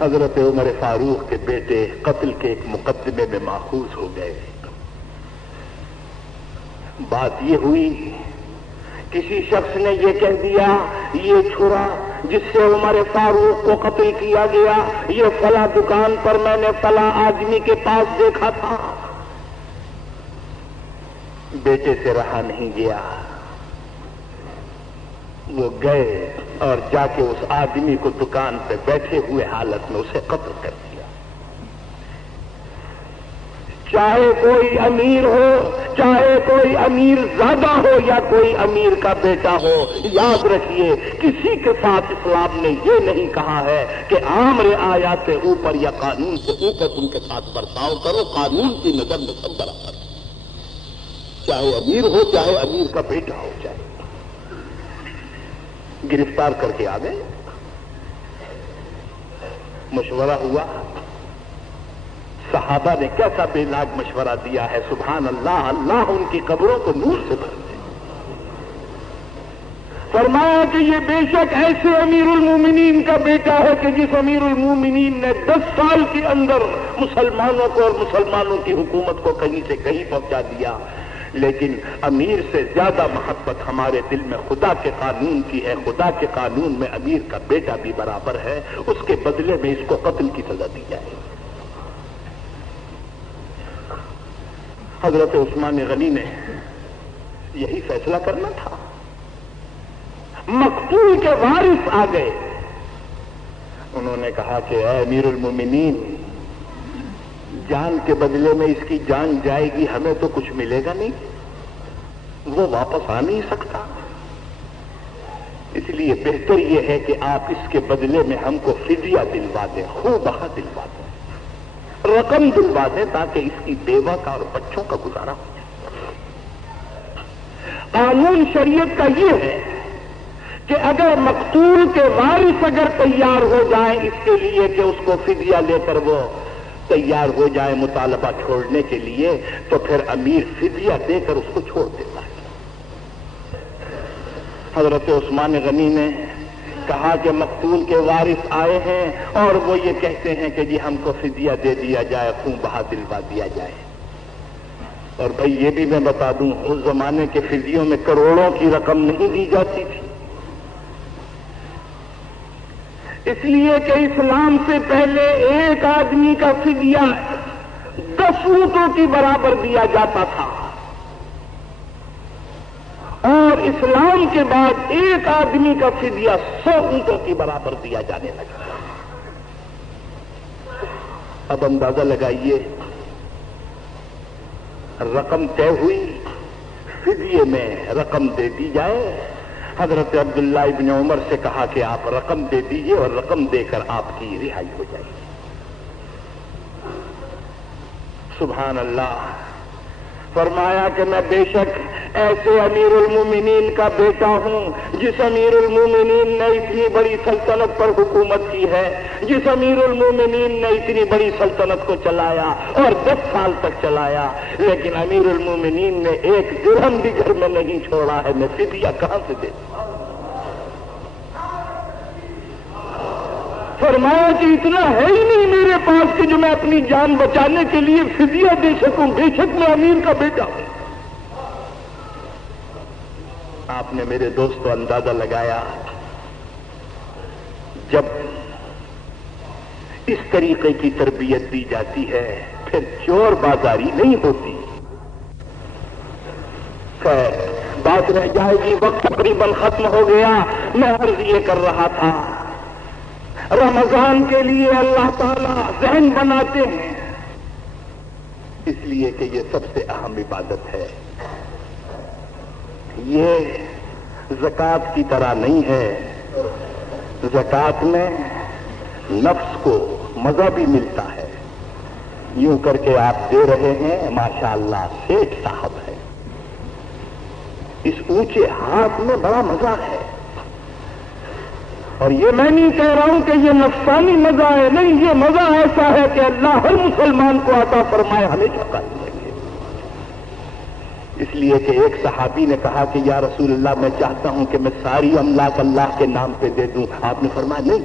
حضرت عمر فاروق کے بیٹے قتل کے ایک مقدمے میں ماخوذ ہو گئے. بات یہ ہوئی کسی شخص نے یہ کہہ دیا یہ چھرا جس سے عمر فاروق کو قتل کیا گیا یہ فلاں دکان پر میں نے فلاں آدمی کے پاس دیکھا تھا. بیٹے سے رہا نہیں گیا, وہ گئے اور جا کے اس آدمی کو دکان پہ بیٹھے ہوئے حالت میں اسے قتل کر دیا. چاہے کوئی امیر ہو, چاہے کوئی امیر زادہ ہو یا کوئی امیر کا بیٹا ہو, یاد رکھیے کسی کے ساتھ اسلام نے یہ نہیں کہا ہے کہ عام رعایا سے اوپر یا قانون سے اوپر ان کے ساتھ برتاؤ کرو. قانون کی نظر میں سب برابر, چاہے امیر ہو چاہے امیر کا بیٹا ہو. چاہے گرفتار کر کے آ گئے, مشورہ ہوا. صحابہ نے کیسا بے لاگ مشورہ دیا ہے, سبحان اللہ, اللہ ان کی قبروں کو نور سے بھر دے. فرمایا کہ یہ بے شک ایسے امیر المومنین کا بیٹا ہے کہ جس امیر المومنین نے 10 سال کے اندر مسلمانوں کو اور مسلمانوں کی حکومت کو کہیں سے کہیں پہنچا دیا. لیکن امیر سے زیادہ محبت ہمارے دل میں خدا کے قانون کی ہے. خدا کے قانون میں امیر کا بیٹا بھی برابر ہے, اس کے بدلے میں اس کو قتل کی سزا دی جائے. حضرت عثمان غنی نے یہی فیصلہ کرنا تھا. مقتول کے وارث آ گئے, انہوں نے کہا کہ اے امیر المومنین, جان کے بدلے میں اس کی جان جائے گی, ہمیں تو کچھ ملے گا نہیں, وہ واپس آ نہیں سکتا. اس لیے بہتر یہ ہے کہ آپ اس کے بدلے میں ہم کو فدیہ دلوا دیں, خوب بہا دلوا دیں, رقم دلوا دیں تاکہ اس کی بیوہ کا اور بچوں کا گزارا ہو جائے. قانون شریعت کا یہ ہے کہ اگر مقتول کے وارث اگر تیار ہو جائیں اس کے لیے کہ اس کو فدیہ لے کر وہ تیار ہو جائے مطالبہ چھوڑنے کے لیے, تو پھر امیر فدیہ دے کر اس کو چھوڑ دیتا ہے. حضرت عثمان غنی نے کہا کہ مقتول کے وارث آئے ہیں اور وہ یہ کہتے ہیں کہ جی ہم کو فدیہ دے دیا جائے, خون بہا دلوا دیا جائے. اور بھائی یہ بھی میں بتا دوں, اس زمانے کے فدیوں میں کروڑوں کی رقم نہیں دی جاتی تھی, اس لیے کہ اسلام سے پہلے ایک آدمی کا فدیہ 10 اونٹوں کی برابر دیا جاتا تھا, اور اسلام کے بعد ایک آدمی کا فدیہ 100 اونٹوں کی برابر دیا جانے لگا. اب اندازہ لگائیے, رقم طے ہوئی, فدیے میں رقم دے دی جائے. حضرت عبداللہ ابن عمر سے کہا کہ آپ رقم دے دیجئے اور رقم دے کر آپ کی رہائی ہو جائے گی. سبحان اللہ. فرمایا کہ میں بے شک ایسے امیر المومنین کا بیٹا ہوں جس امیر المومنین نے اتنی بڑی سلطنت پر حکومت کی ہے, جس امیر المومنین نے اتنی بڑی سلطنت کو چلایا اور 10 سال تک چلایا, لیکن امیر المومنین نے ایک درہم بھی گھر میں نہیں چھوڑا ہے, میں فدیہ کہاں سے دے دوں. فرمایا کہ اتنا ہے ہی نہیں میرے پاس کہ جو میں اپنی جان بچانے کے لیے فدیہ دے سکوں, بے شک میں امیر کا بیٹا ہوں. آپ نے میرے دوستو اندازہ لگایا, جب اس طریقے کی تربیت دی جاتی ہے پھر چور بازاری نہیں ہوتی. خیر بات رہ جائے گی, وقت تقریباً ختم ہو گیا. میں عرض یہ کر رہا تھا, رمضان کے لیے اللہ تعالیٰ ذہن بناتے ہیں اس لیے کہ یہ سب سے اہم عبادت ہے. یہ زکوٰۃ کی طرح نہیں ہے. زکوٰۃ میں نفس کو مزہ بھی ملتا ہے, یوں کر کے آپ دے رہے ہیں, ماشاءاللہ سیٹھ صاحب ہے, اس اونچے ہاتھ میں بڑا مزہ ہے. اور یہ میں نہیں کہہ رہا ہوں کہ یہ نفسانی مزہ ہے, نہیں, یہ مزہ ایسا ہے کہ اللہ ہر مسلمان کو عطا فرمائے, ہمیں چکا دیں گے. اس لیے کہ ایک صحابی نے کہا کہ یا رسول اللہ میں چاہتا ہوں کہ میں ساری املاک اللہ کے نام پہ دے دوں. آپ نے فرمایا نہیں,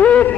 1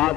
8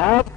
8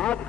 8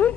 1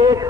1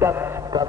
10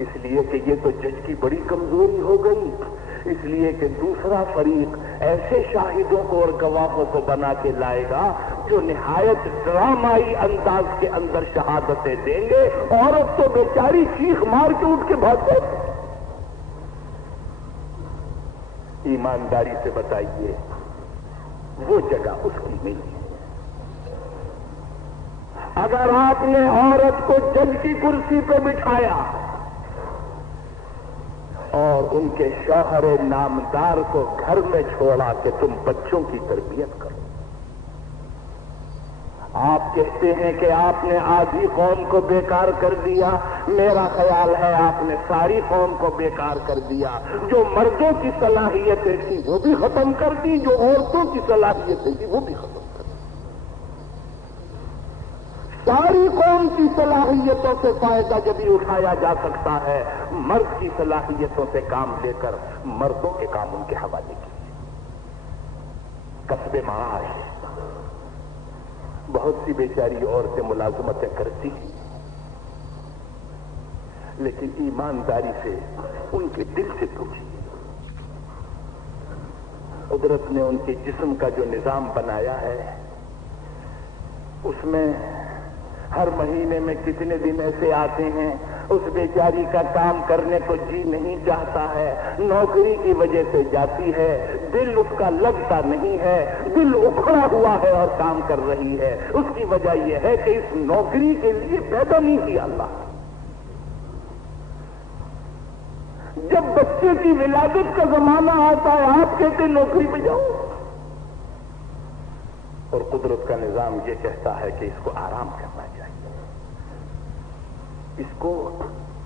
اس لیے کہ یہ تو جج کی بڑی کمزوری ہو گئی، اس لیے کہ دوسرا فریق ایسے شاہدوں کو اور گواہوں کو بنا کے لائے گا جو نہایت ڈرامائی انداز کے اندر شہادتیں دیں گے۔ عورت تو بیچاری چیخ مار کے اٹھ کے بھاگ گئی۔ ایمانداری سے بتائیے، وہ جگہ اس کی نہیں ہے۔ اگر آپ نے عورت کو جج کی کرسی پہ بٹھایا اور ان کے شوہر نامدار کو گھر میں چھوڑا کہ تم بچوں کی تربیت کرو، آپ کہتے ہیں کہ آپ نے آدھی قوم کو بیکار کر دیا، میرا خیال ہے آپ نے ساری قوم کو بیکار کر دیا۔ جو مردوں کی صلاحیتیں تھیں وہ بھی ختم کر دی، جو عورتوں کی صلاحیتیں تھیں وہ بھی ختم کر دی۔ ساری قوم کی صلاحیتوں سے فائدہ جبھی اٹھایا جا سکتا ہے مرد کی صلاحیتوں سے کام لے کر مردوں کے کام ان کے حوالے کیے۔ کسب معاش، بہت سی بیچاری عورتیں ملازمتیں کرتی ہیں، لیکن ایمانداری سے ان کے دل سے پوچھیے، قدرت نے ان کے جسم کا جو نظام بنایا ہے اس میں ہر مہینے میں کتنے دن ایسے آتے ہیں اس بیچاری کا کام کرنے کو جی نہیں چاہتا ہے، نوکری کی وجہ سے جاتی ہے، دل اس کا لگتا نہیں ہے، دل اکھڑا ہوا ہے اور کام کر رہی ہے۔ اس کی وجہ یہ ہے کہ اس نوکری کے لیے پیدا نہیں کیا اللہ۔ جب بچے کی ولادت کا زمانہ آتا ہے آپ کہتے ہیں نوکری پہ جاؤ، اور قدرت کا نظام یہ کہتا ہے کہ اس کو آرام کرنا چاہیے، اس کو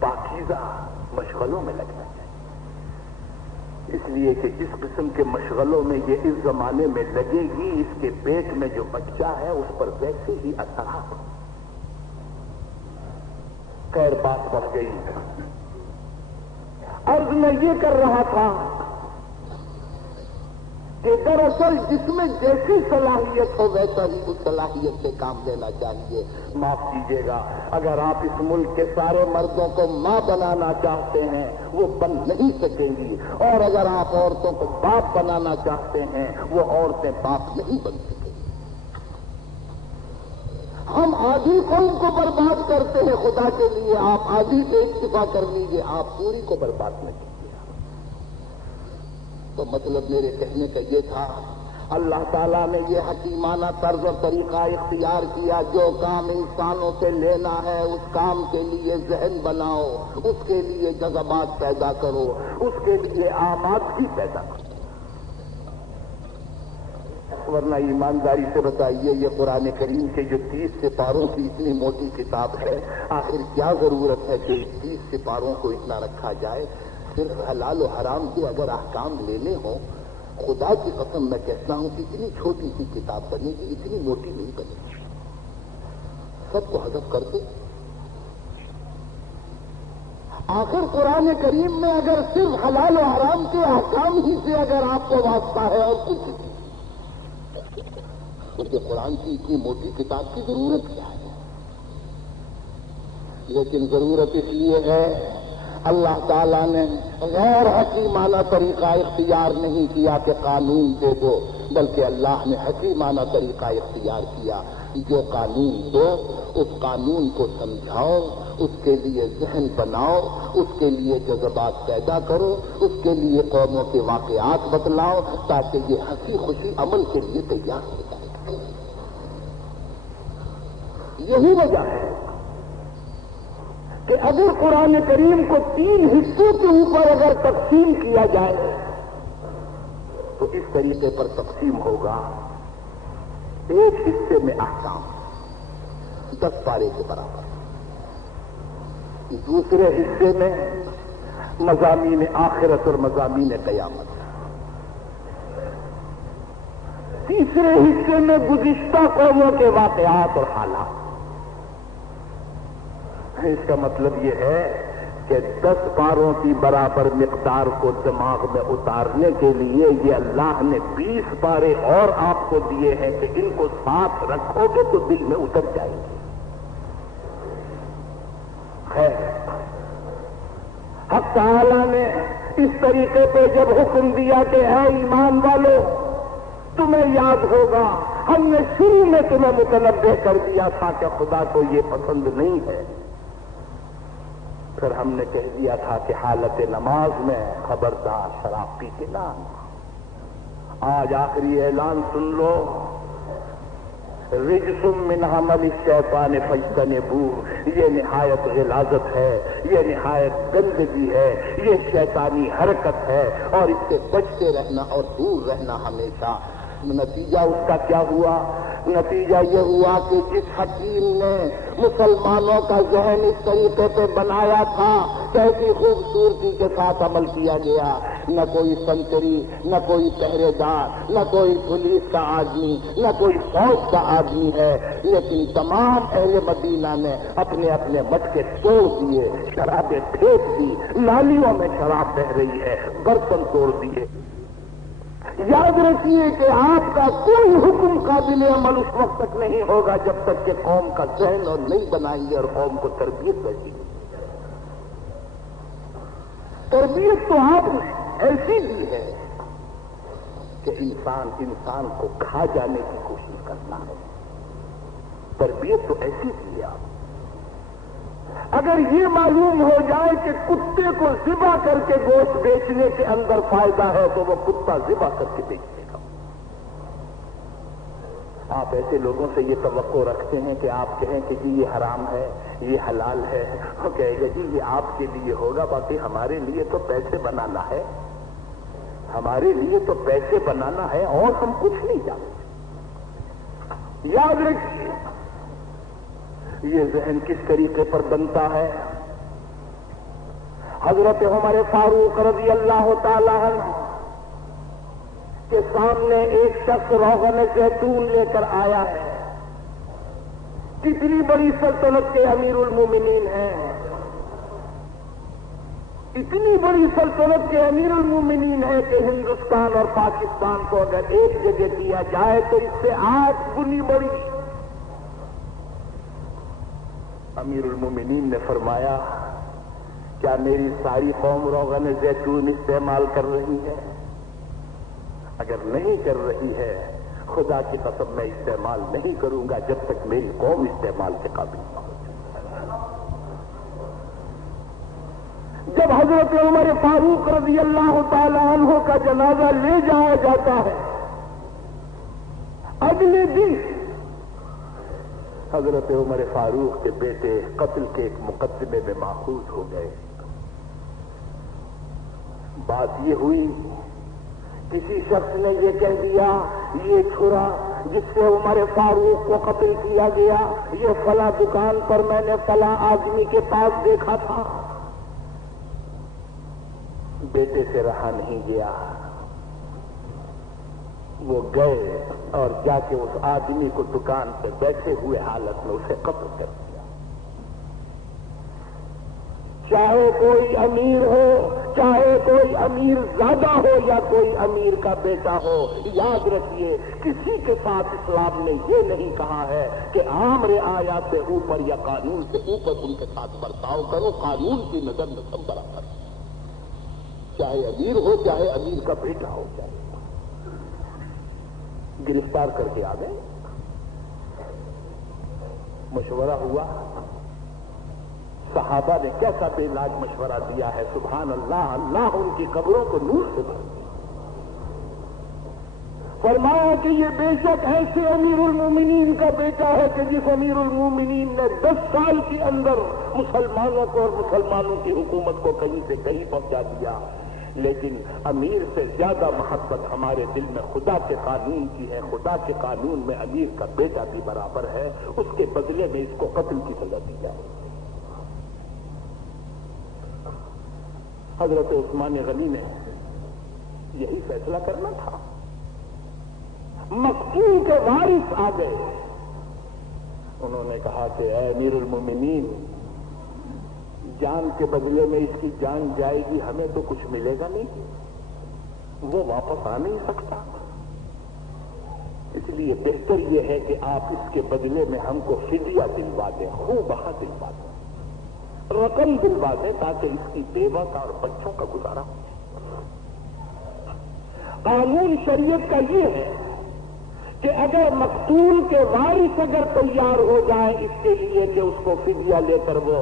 پاکیزہ مشغلوں میں لگنا چاہیے، اس لیے کہ جس قسم کے مشغلوں میں یہ اس زمانے میں لگے گی اس کے پیٹ میں جو بچہ ہے اس پر ویسے ہی اثرات۔ خیر بات بڑھ گئی، عرض میں یہ کر رہا تھا کہ دراصل جس میں جیسی صلاحیت ہو ویسا ہی اس صلاحیت سے کام لینا چاہیے۔ معاف کیجیے گا، اگر آپ اس ملک کے سارے مردوں کو ماں بنانا چاہتے ہیں وہ بن نہیں سکیں گی، اور اگر آپ عورتوں کو باپ بنانا چاہتے ہیں وہ عورتیں باپ نہیں بن سکیں گی۔ ہم آدھی قوم کو برباد کرتے ہیں خدا کے لیے، آپ آدھی سے اکتفا کر لیجیے، آپ پوری کو برباد نہ کیجیے۔ تو مطلب میرے کہنے کا یہ تھا، اللہ تعالیٰ نے یہ حکیمانہ طرز و طریقہ اختیار کیا، جو کام انسانوں سے لینا ہے اس کام کے لیے ذہن بناؤ، اس کے لیے جذبات پیدا کرو، اس کے لیے آمادگی پیدا کرو، ورنہ ایمانداری سے بتائیے یہ قرآن کریم کے جو 30 سپاروں کی اتنی موٹی کتاب ہے، آخر کیا ضرورت ہے کہ 30 سپاروں کو اتنا رکھا جائے؟ صرف حلال و حرام کے اگر احکام لینے ہوں، خدا کی قسم میں کہتا ہوں کہ اتنی چھوٹی سی کتاب بنے گی، اتنی موٹی نہیں بنے گی، سب کو حذف کر دو۔ آخر قرآن کریم میں اگر صرف حلال و حرام کے احکام ہی سے اگر آپ کو واسطہ ہے اور کچھ نہیں، تو قرآن کی اتنی موٹی کتاب کی ضرورت کیا ہے؟ لیکن ضرورت اس لیے ہے اللہ تعالیٰ نے غیر حکیمانہ طریقہ اختیار نہیں کیا کہ قانون دے دو، بلکہ اللہ نے حکیمانہ طریقہ اختیار کیا، جو قانون دو اس قانون کو سمجھاؤ، اس کے لیے ذہن بناؤ، اس کے لیے جذبات پیدا کرو، اس کے لیے قوموں کے واقعات بتلاؤ تاکہ یہ ہنسی خوشی عمل کے لیے تیار ہو جائے۔ یہی وجہ ہے کہ اگر قرآن کریم کو 3 حصوں کے اوپر اگر تقسیم کیا جائے تو اس طریقے پر تقسیم ہوگا، ایک حصے میں احکام 10 پارے کے برابر، دوسرے حصے میں مضامین آخرت اور مضامین قیامت، تیسرے حصے میں گزشتہ قوموں کے واقعات اور حالات۔ اس کا مطلب یہ ہے کہ 10 پاروں کی برابر مقدار کو دماغ میں اتارنے کے لیے یہ اللہ نے 20 پارے اور آپ کو دیے ہیں کہ ان کو ساتھ رکھو گے تو دل میں اتر جائے گی۔ خیر، حق تعالیٰ نے اس طریقے پہ جب حکم دیا کہ اے ایمان والو تمہیں یاد ہوگا ہم نے شروع میں تمہیں متنبہ کر دیا تھا کہ خدا کو یہ پسند نہیں ہے، پھر ہم نے کہہ دیا تھا کہ حالت نماز میں خبردار شراب پی کے نہ آنا۔ آج آخری اعلان سن لو، رجس من عمل الشیطان فاجتنبوہ، یہ نہایت غلاظت ہے، یہ نہایت گندگی ہے، یہ شیطانی حرکت ہے، اور اس سے بچتے رہنا اور دور رہنا ہمیشہ۔ نتیجہ اس کا کیا ہوا؟ نتیجہ یہ ہوا کہ جس حکیم نے مسلمانوں کا ذہن اس طریقے پہ بنایا تھا، کیسی خوبصورتی کے ساتھ عمل کیا گیا، نہ کوئی سنتری، نہ کوئی پہرے دار، نہ کوئی پولیس کا آدمی، نہ کوئی فوج کا آدمی ہے، لیکن تمام اہل مدینہ نے اپنے اپنے مٹکے توڑ دیے، شرابیں پھینک دی، نالیوں میں شراب بہہ رہی ہے، برتن توڑ دیے۔ یاد رکھیے کہ آپ کا کوئی حکم قابل عمل اس وقت تک نہیں ہوگا جب تک کہ قوم کا ذہن اور نہیں بنائیں گے اور قوم کو تربیت دیں گے۔ تربیت تو آپ نے ایسی دی ہے کہ انسان کو کھا جانے کی کوشش کرنا ہے۔ تربیت تو ایسی دی ہے آپ۔ اگر یہ معلوم ہو جائے کہ کتے کو ذبح کر کے گوشت بیچنے کے اندر فائدہ ہے تو وہ کتا ذبح کر کے بیچے گا۔ آپ ایسے لوگوں سے یہ توقع رکھتے ہیں کہ آپ کہیں کہ جی یہ حرام ہے، یہ حلال ہے، وہ کہے گا جی یہ آپ کے لیے ہوگا، باقی ہمارے لیے تو پیسے بنانا ہے، ہمارے لیے تو پیسے بنانا ہے اور ہم کچھ نہیں جانتے۔ یاد رکھیے یہ ذہن کس طریقے پر بنتا ہے۔ حضرت عمر فاروق رضی اللہ تعالی عنہ کے سامنے ایک شخص روغن زیتون لے کر آیا ہے، کتنی بڑی سلطنت کے امیر المومنین ہیں، اتنی بڑی سلطنت کے امیر المومنین ہیں کہ ہندوستان اور پاکستان کو اگر ایک جگہ دیا جائے تو اس سے 8 گنی بڑی۔ امیر المومنین نے فرمایا کیا میری ساری قوم روغن زیتون استعمال کر رہی ہے؟ اگر نہیں کر رہی ہے خدا کی قسم میں استعمال نہیں کروں گا جب تک میری قوم استعمال کے قابل نہ ہو جائے۔ جب حضرت عمر فاروق رضی اللہ تعالی عنہ کا جنازہ لے جایا جاتا ہے، اگلے دن حضرت عمر فاروق کے بیٹے قتل کے ایک مقدمے میں ماخوذ ہو گئے۔ بات یہ ہوئی کسی شخص نے یہ کہہ دیا یہ چھرا جس سے عمر فاروق کو قتل کیا گیا یہ فلاں دکان پر میں نے فلاں آدمی کے پاس دیکھا تھا۔ بیٹے سے رہا نہیں گیا، وہ گئے اور جا کے اس آدمی کو دکان پہ بیٹھے ہوئے حالت میں اسے قتل کر دیا۔ چاہے کوئی امیر ہو، چاہے کوئی امیر زیادہ ہو یا کوئی امیر کا بیٹا ہو، یاد رکھیے کسی کے ساتھ اسلام نے یہ نہیں کہا ہے کہ عام رعایا سے اوپر یا قانون سے اوپر ان کے ساتھ برتاؤ کرو، قانون کی نظر میں سب برابر، چاہے امیر ہو چاہے امیر کا بیٹا ہو۔ چاہے گرفتار کر کے آ گئے، مشورہ ہوا، صحابہ نے کیسا بے علاج مشورہ دیا ہے، سبحان اللہ، اللہ ان کی قبروں کو نور سے بھر دیا۔ فرمایا کہ یہ بے شک ایسے امیر المومنین کا بیٹا ہے کہ جس امیر المومنین نے 10 سال کے اندر مسلمانوں کو اور مسلمانوں کی حکومت کو کہیں سے کہیں پہنچا دیا، لیکن امیر سے زیادہ محبت ہمارے دل میں خدا کے قانون کی ہے، خدا کے قانون میں امیر کا بیٹا بھی برابر ہے، اس کے بدلے میں اس کو قتل کی سزا دی جائے۔ حضرت عثمان غنی نے یہی فیصلہ کرنا تھا۔ مقتول کے وارث آ گئے، انہوں نے کہا کہ اے امیر المومنین، جان کے بدلے میں اس کی جان جائے گی، ہمیں تو کچھ ملے گا نہیں، وہ واپس آ نہیں سکتا، اس لیے بہتر یہ ہے کہ آپ اس کے بدلے میں ہم کو فدیہ دلوا دیں، خوب بہا دلوا دیں۔ رقم دلوا دیں تاکہ اس کی بیوہ کا اور بچوں کا گزارا ہو۔ قانون شریعت کا یہ ہے کہ اگر مقتول کے وارث اگر تیار ہو جائیں اس کے لیے کہ اس کو فدیہ لے کر وہ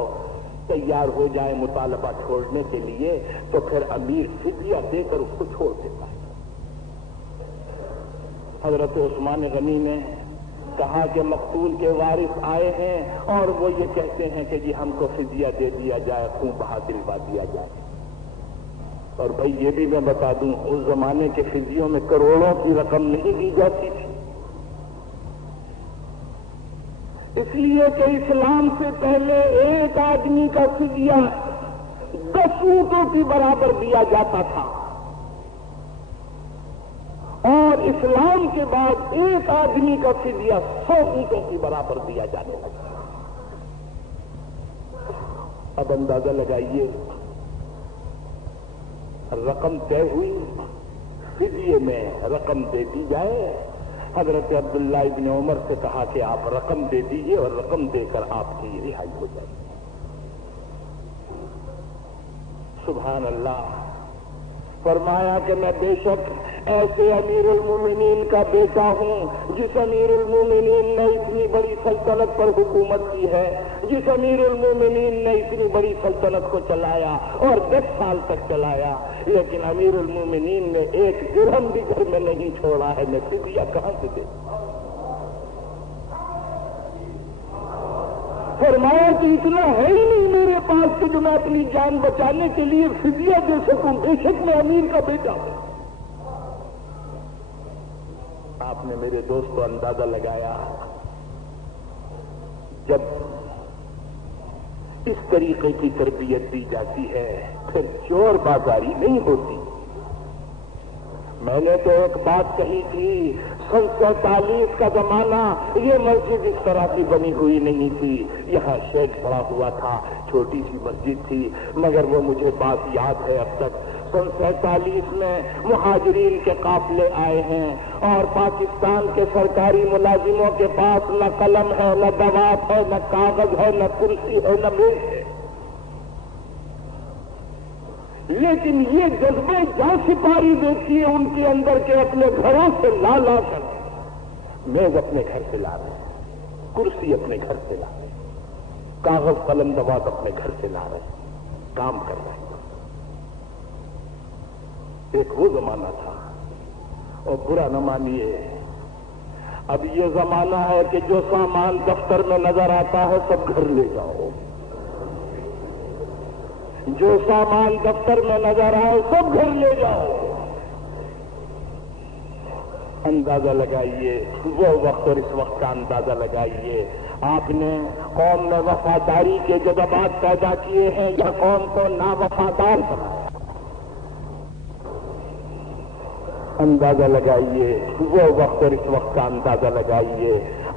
تیار ہو جائے مطالبہ چھوڑنے کے لیے، تو پھر امیر فدیہ دے کر اس کو چھوڑ دیتا ہے۔ حضرت عثمان غنی نے کہا کہ مقتول کے وارث آئے ہیں اور وہ یہ کہتے ہیں کہ جی ہم کو فدیہ دے دیا جائے، خون بہا دلوا دیا جائے۔ اور بھائی یہ بھی میں بتا دوں، اس زمانے کے فدیوں میں کروڑوں کی رقم نہیں دی جاتی تھی، اس لیے کہ اسلام سے پہلے ایک آدمی کا فدیہ 10 اونٹوں کی برابر دیا جاتا تھا، اور اسلام کے بعد ایک آدمی کا فدیہ 100 اونٹوں کی برابر دیا جانے لگا۔ اب اندازہ لگائیے، رقم طے ہوئی، فدیے میں رقم دے دی جائے۔ حضرت عبداللہ ابن عمر سے کہا کہ آپ رقم دے دیجئے اور رقم دے کر آپ کی رہائی ہو جائے۔ سبحان اللہ۔ فرمایا کہ میں بے شک ایسے امیر المومنین کا بیٹا ہوں جس امیر المومنین نے اتنی بڑی سلطنت پر حکومت کی ہے، جس امیر المومنین نے اتنی بڑی سلطنت کو چلایا اور 10 سال تک چلایا، لیکن امیر المومنین نے ایک درہم بھی گھر میں نہیں چھوڑا ہے، میں فدیہ کہاں سے دے؟ فرمایا کہ اتنا ہے ہی نہیں میرے پاس کہ جو میں اپنی جان بچانے کے لیے فدیہ دے سکوں، بے شک میں امیر کا بیٹا ہوں۔ آپ نے میرے دوست کو اندازہ لگایا، جب اس طریقے کی تربیت دی جاتی ہے پھر چور بازاری نہیں ہوتی۔ میں نے تو ایک بات کہی تھی، 47 کا زمانہ، یہ مسجد اس طرح کی بنی ہوئی نہیں تھی، یہاں شیڈ پڑا ہوا تھا، چھوٹی سی مسجد تھی، مگر وہ مجھے بات یاد ہے اب تک۔ 47 میں مہاجرین کے قافلے آئے ہیں اور پاکستان کے سرکاری ملازموں کے پاس نہ قلم ہے، نہ دوات ہے، نہ کاغذ ہے، نہ کرسی ہے، نہ میز ہے، لیکن یہ جذبہ جہاں سپاری دیکھیے ان کے اندر کے اپنے گھروں سے لا لا کر میز اپنے گھر سے لا رہے ہیں، کرسی اپنے گھر سے لا رہے ہیں، کاغذ قلم دوات اپنے گھر سے لا رہے ہیں، کام کر رہے ہیں۔ ایک وہ زمانہ تھا، اور برا نہ مانیے، اب یہ زمانہ ہے کہ جو سامان دفتر میں نظر آتا ہے سب گھر لے جاؤ، جو سامان دفتر میں نظر آئے سب گھر لے جاؤ۔ اندازہ لگائیے وہ وقت اور اس وقت کا اندازہ لگائیے۔ آپ نے قوم میں وفاداری کے جذبات پیدا کیے ہیں یا قوم کو ناوفادار بنایا؟ اندازہ لگائیے وہ وقت اور اس وقت کا اندازہ لگائیے۔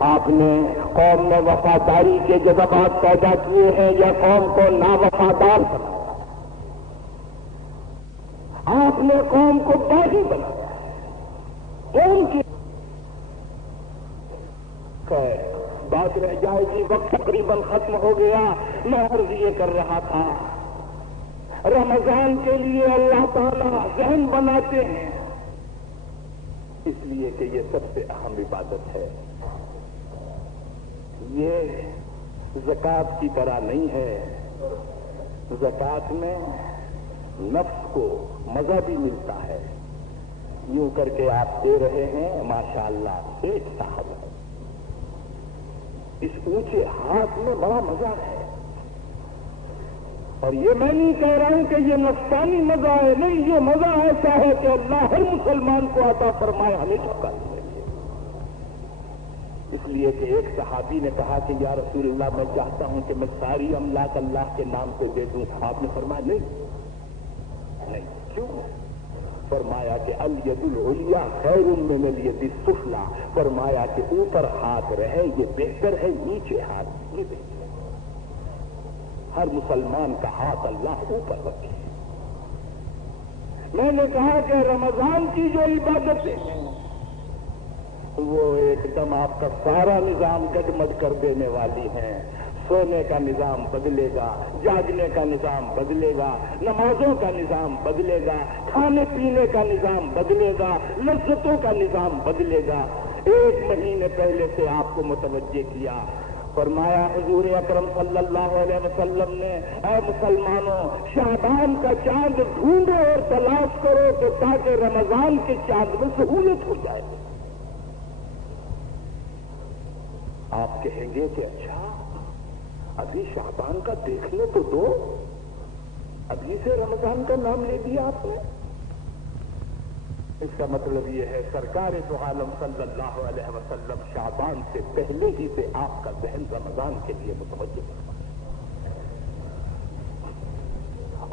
آپ نے قوم میں وفاداری کے جذبات پیدا کیے ہیں یا قوم کو ناوفادار بنایا؟ آپ نے قوم کو باغی بنایا، قوم کی بات رہ جائے گی، وقت تقریباً ختم ہو گیا۔ میں عرض یہ کر رہا تھا، رمضان کے لیے اللہ تعالیٰ ذہن بناتے ہیں اس لیے کہ یہ سب سے اہم عبادت ہے۔ یہ زکوٰۃ کی طرح نہیں ہے، زکوٰۃ میں نفس کو مزہ بھی ملتا ہے، یوں کر کے آپ دے رہے ہیں ماشاءاللہ ایک صاحب ہے، اس اونچے ہاتھ میں بڑا مزہ ہے۔ اور یہ میں نہیں کہہ رہا ہوں کہ یہ نفسانی مزہ ہے، نہیں، یہ مزہ ایسا ہے کہ اللہ ہر مسلمان کو عطا فرمائے، ہمیں چکا دے۔ اس لیے کہ ایک صحابی نے کہا کہ یا رسول اللہ میں چاہتا ہوں کہ میں ساری املاک اللہ کے نام پہ دے دوں۔ آپ نے فرمایا نہیں، کیوں؟ فرمایا کہ الید العلیٰ خیر من الید السفلیٰ، فرمایا کہ اوپر ہاتھ رہے یہ بہتر ہے، نیچے ہاتھ یہ بہتر ہے۔ ہر مسلمان کا ہاتھ اللہ اوپر رکھے۔ میں نے کہا کہ رمضان کی جو عبادتیں ہیں وہ ایک دم آپ کا سارا نظام گڈمڈ کر دینے والی ہیں، سونے کا نظام بدلے گا، جاگنے کا نظام بدلے گا، نمازوں کا نظام بدلے گا، کھانے پینے کا نظام بدلے گا، لذتوں کا نظام بدلے گا۔ 1 مہینے پہلے سے آپ کو متوجہ کیا، فرمایا حضور اکرم صلی اللہ علیہ وسلم نے، اے مسلمانوں، شعبان کا چاند ڈھونڈو اور تلاش کرو تو تاکہ رمضان کے چاند میں سہولت ہو جائے۔ آپ کہیں گے کہ اچھا ابھی شعبان کا دیکھنے تو دو، ابھی سے رمضان کا نام لے دیا آپ نے؟ اس کا مطلب یہ ہے سرکار دو عالم صلی اللہ علیہ وسلم شعبان سے پہلے ہی سے آپ کا ذہن رمضان کے لیے متوجہ کرتا ہے۔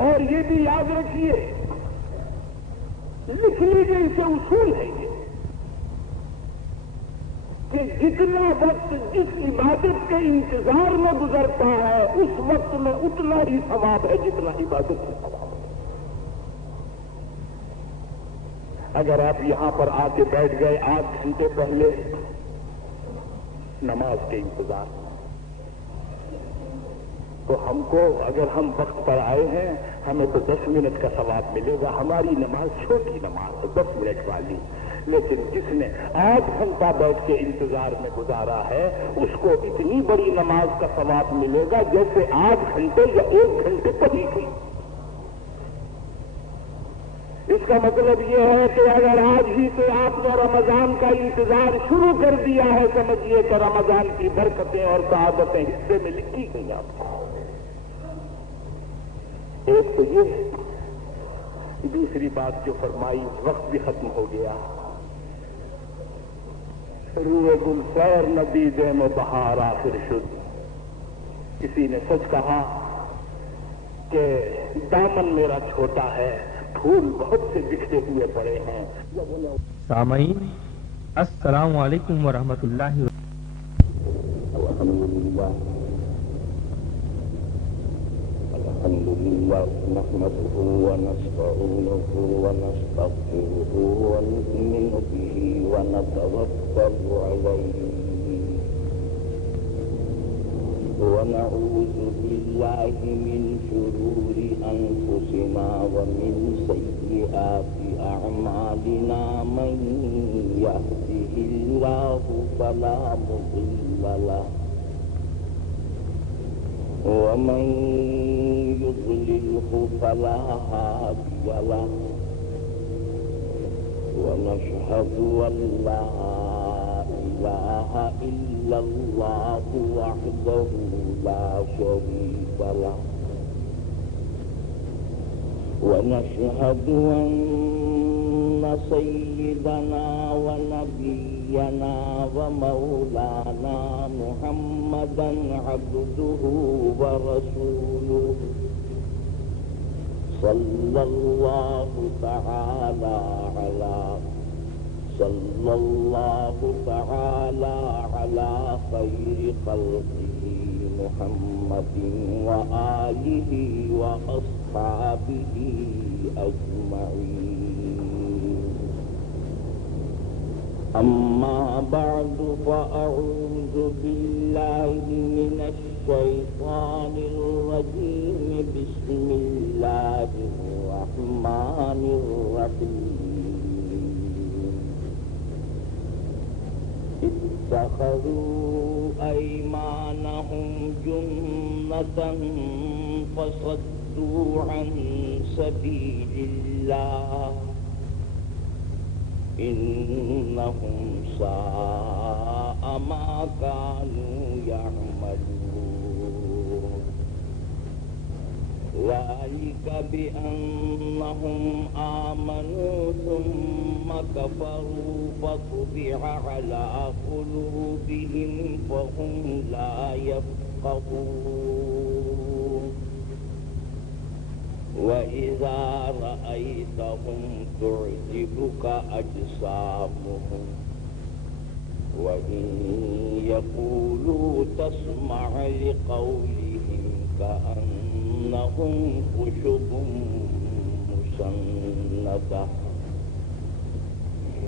اور یہ بھی یاد رکھیے، لکھ لیجیے، اسے اصول ہے یہ کہ جتنا وقت جس عبادت کے انتظار میں گزرتا ہے اس وقت میں اتنا ہی ثواب ہے جتنا عبادت کا ثواب ہے۔ اگر آپ یہاں پر آ کے بیٹھ گئے 8 گھنٹے پہلے نماز کے انتظار میں، تو ہم کو اگر ہم وقت پر آئے ہیں ہمیں تو 10 منٹ کا ثواب ملے گا۔ ہماری نماز چھوٹی نماز ہے 10 منٹ والی، لیکن جس نے 8 گھنٹہ بیٹھ کے انتظار میں گزارا ہے اس کو اتنی بڑی نماز کا ثواب ملے گا جیسے 8 گھنٹے یا 1 گھنٹے پڑھی تھی۔ اس کا مطلب یہ ہے کہ اگر آج ہی سے آپ نے رمضان کا انتظار شروع کر دیا ہے، سمجھیے کہ رمضان کی برکتیں اور سعادتیں حصے میں لکھی گئی آپ کو۔ ایک تو یہ ہے، دوسری بات جو فرمائی، وقت بھی ختم ہو گیا۔ روئے گل سیر ندی دیم و بہار آخر شد، کسی نے سچ کہا کہ دامن میرا چھوٹا ہے، پھول بہت سے بکھرے ہوئے پڑے ہیں۔ سامعین السلام علیکم ورحمۃ اللہ الحمد لله نحمده ونستعينه ونستغفره ونؤمن به ونتوكل عليه ونعوذ بالله من شرور أنفسنا ومن سيئات أعمالنا من يهده الله فلا مضل له ومن يضلله فلا هادي له ونشهد أن لا إله إلا الله وحده لا شريك له ونشهد أن سيدنا ونبينا ومولانا محمدا عبده ورسوله صلى الله تعالى على خير خلقه محمد وآله وأصحابه أجمعين. أما بعد فأعوذ بالله من الشيطان الرجيم. بسم الله الرحمن الرحيم. اتخذوا أيمانهم جنة فصدوا عن سبيل الله إنهم ساء ما كانوا يعملون. ذلك بأنهم آمنوا ثم كفروا فطبع على قلوبهم فهم لا يفقهون. وإذا رأيتهم تعجبك أجسامهم وإن يقولوا تسمع لقولهم كأنهم خشب مسندة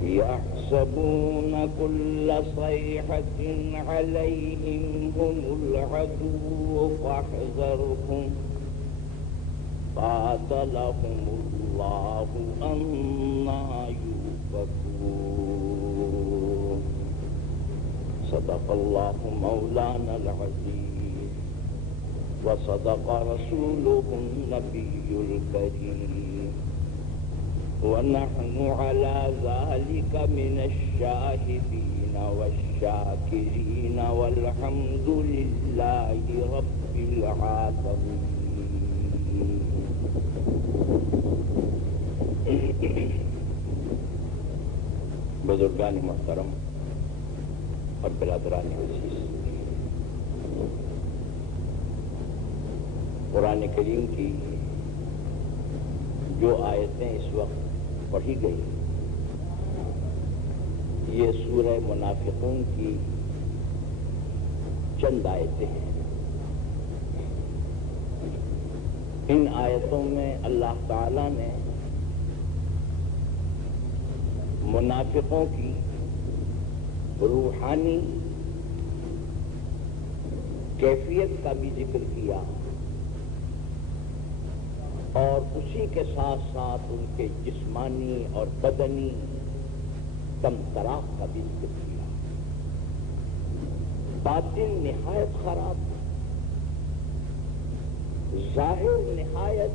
يحسبون كل صيحة عليهم هم العدو فاحذرهم قاتلهم الله أنى يؤفكون صدق الله مولانا العزيز وصدق رسوله النبي الكريم ونحن على ذلك من الشاهدين والشاكرين والحمد لله رب العالمين. بزرگان محترم اور برادران عزیز، قرآن کریم کی جو آیتیں اس وقت پڑھی گئی یہ سورہ منافقون کی چند آیتیں ہیں۔ ان آیتوں میں اللہ تعالی نے منافقوں کی روحانی کیفیت کا بھی ذکر کیا اور اسی کے ساتھ ساتھ ان کے جسمانی اور بدنی کم طراق کا بھی ذکر کیا۔ باطن نہایت خراب، ظاہر نہایت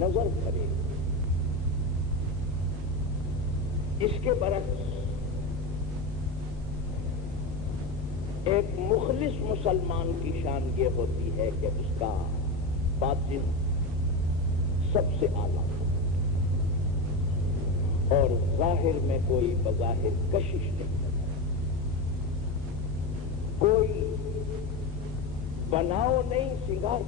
نظر کرے۔ اس کے برعکس ایک مخلص مسلمان کی شان یہ ہوتی ہے کہ اس کا باطن سب سے اعلیٰ اور ظاہر میں کوئی بظاہر کشش نہیں، کوئی بناؤ نہیں، سنگار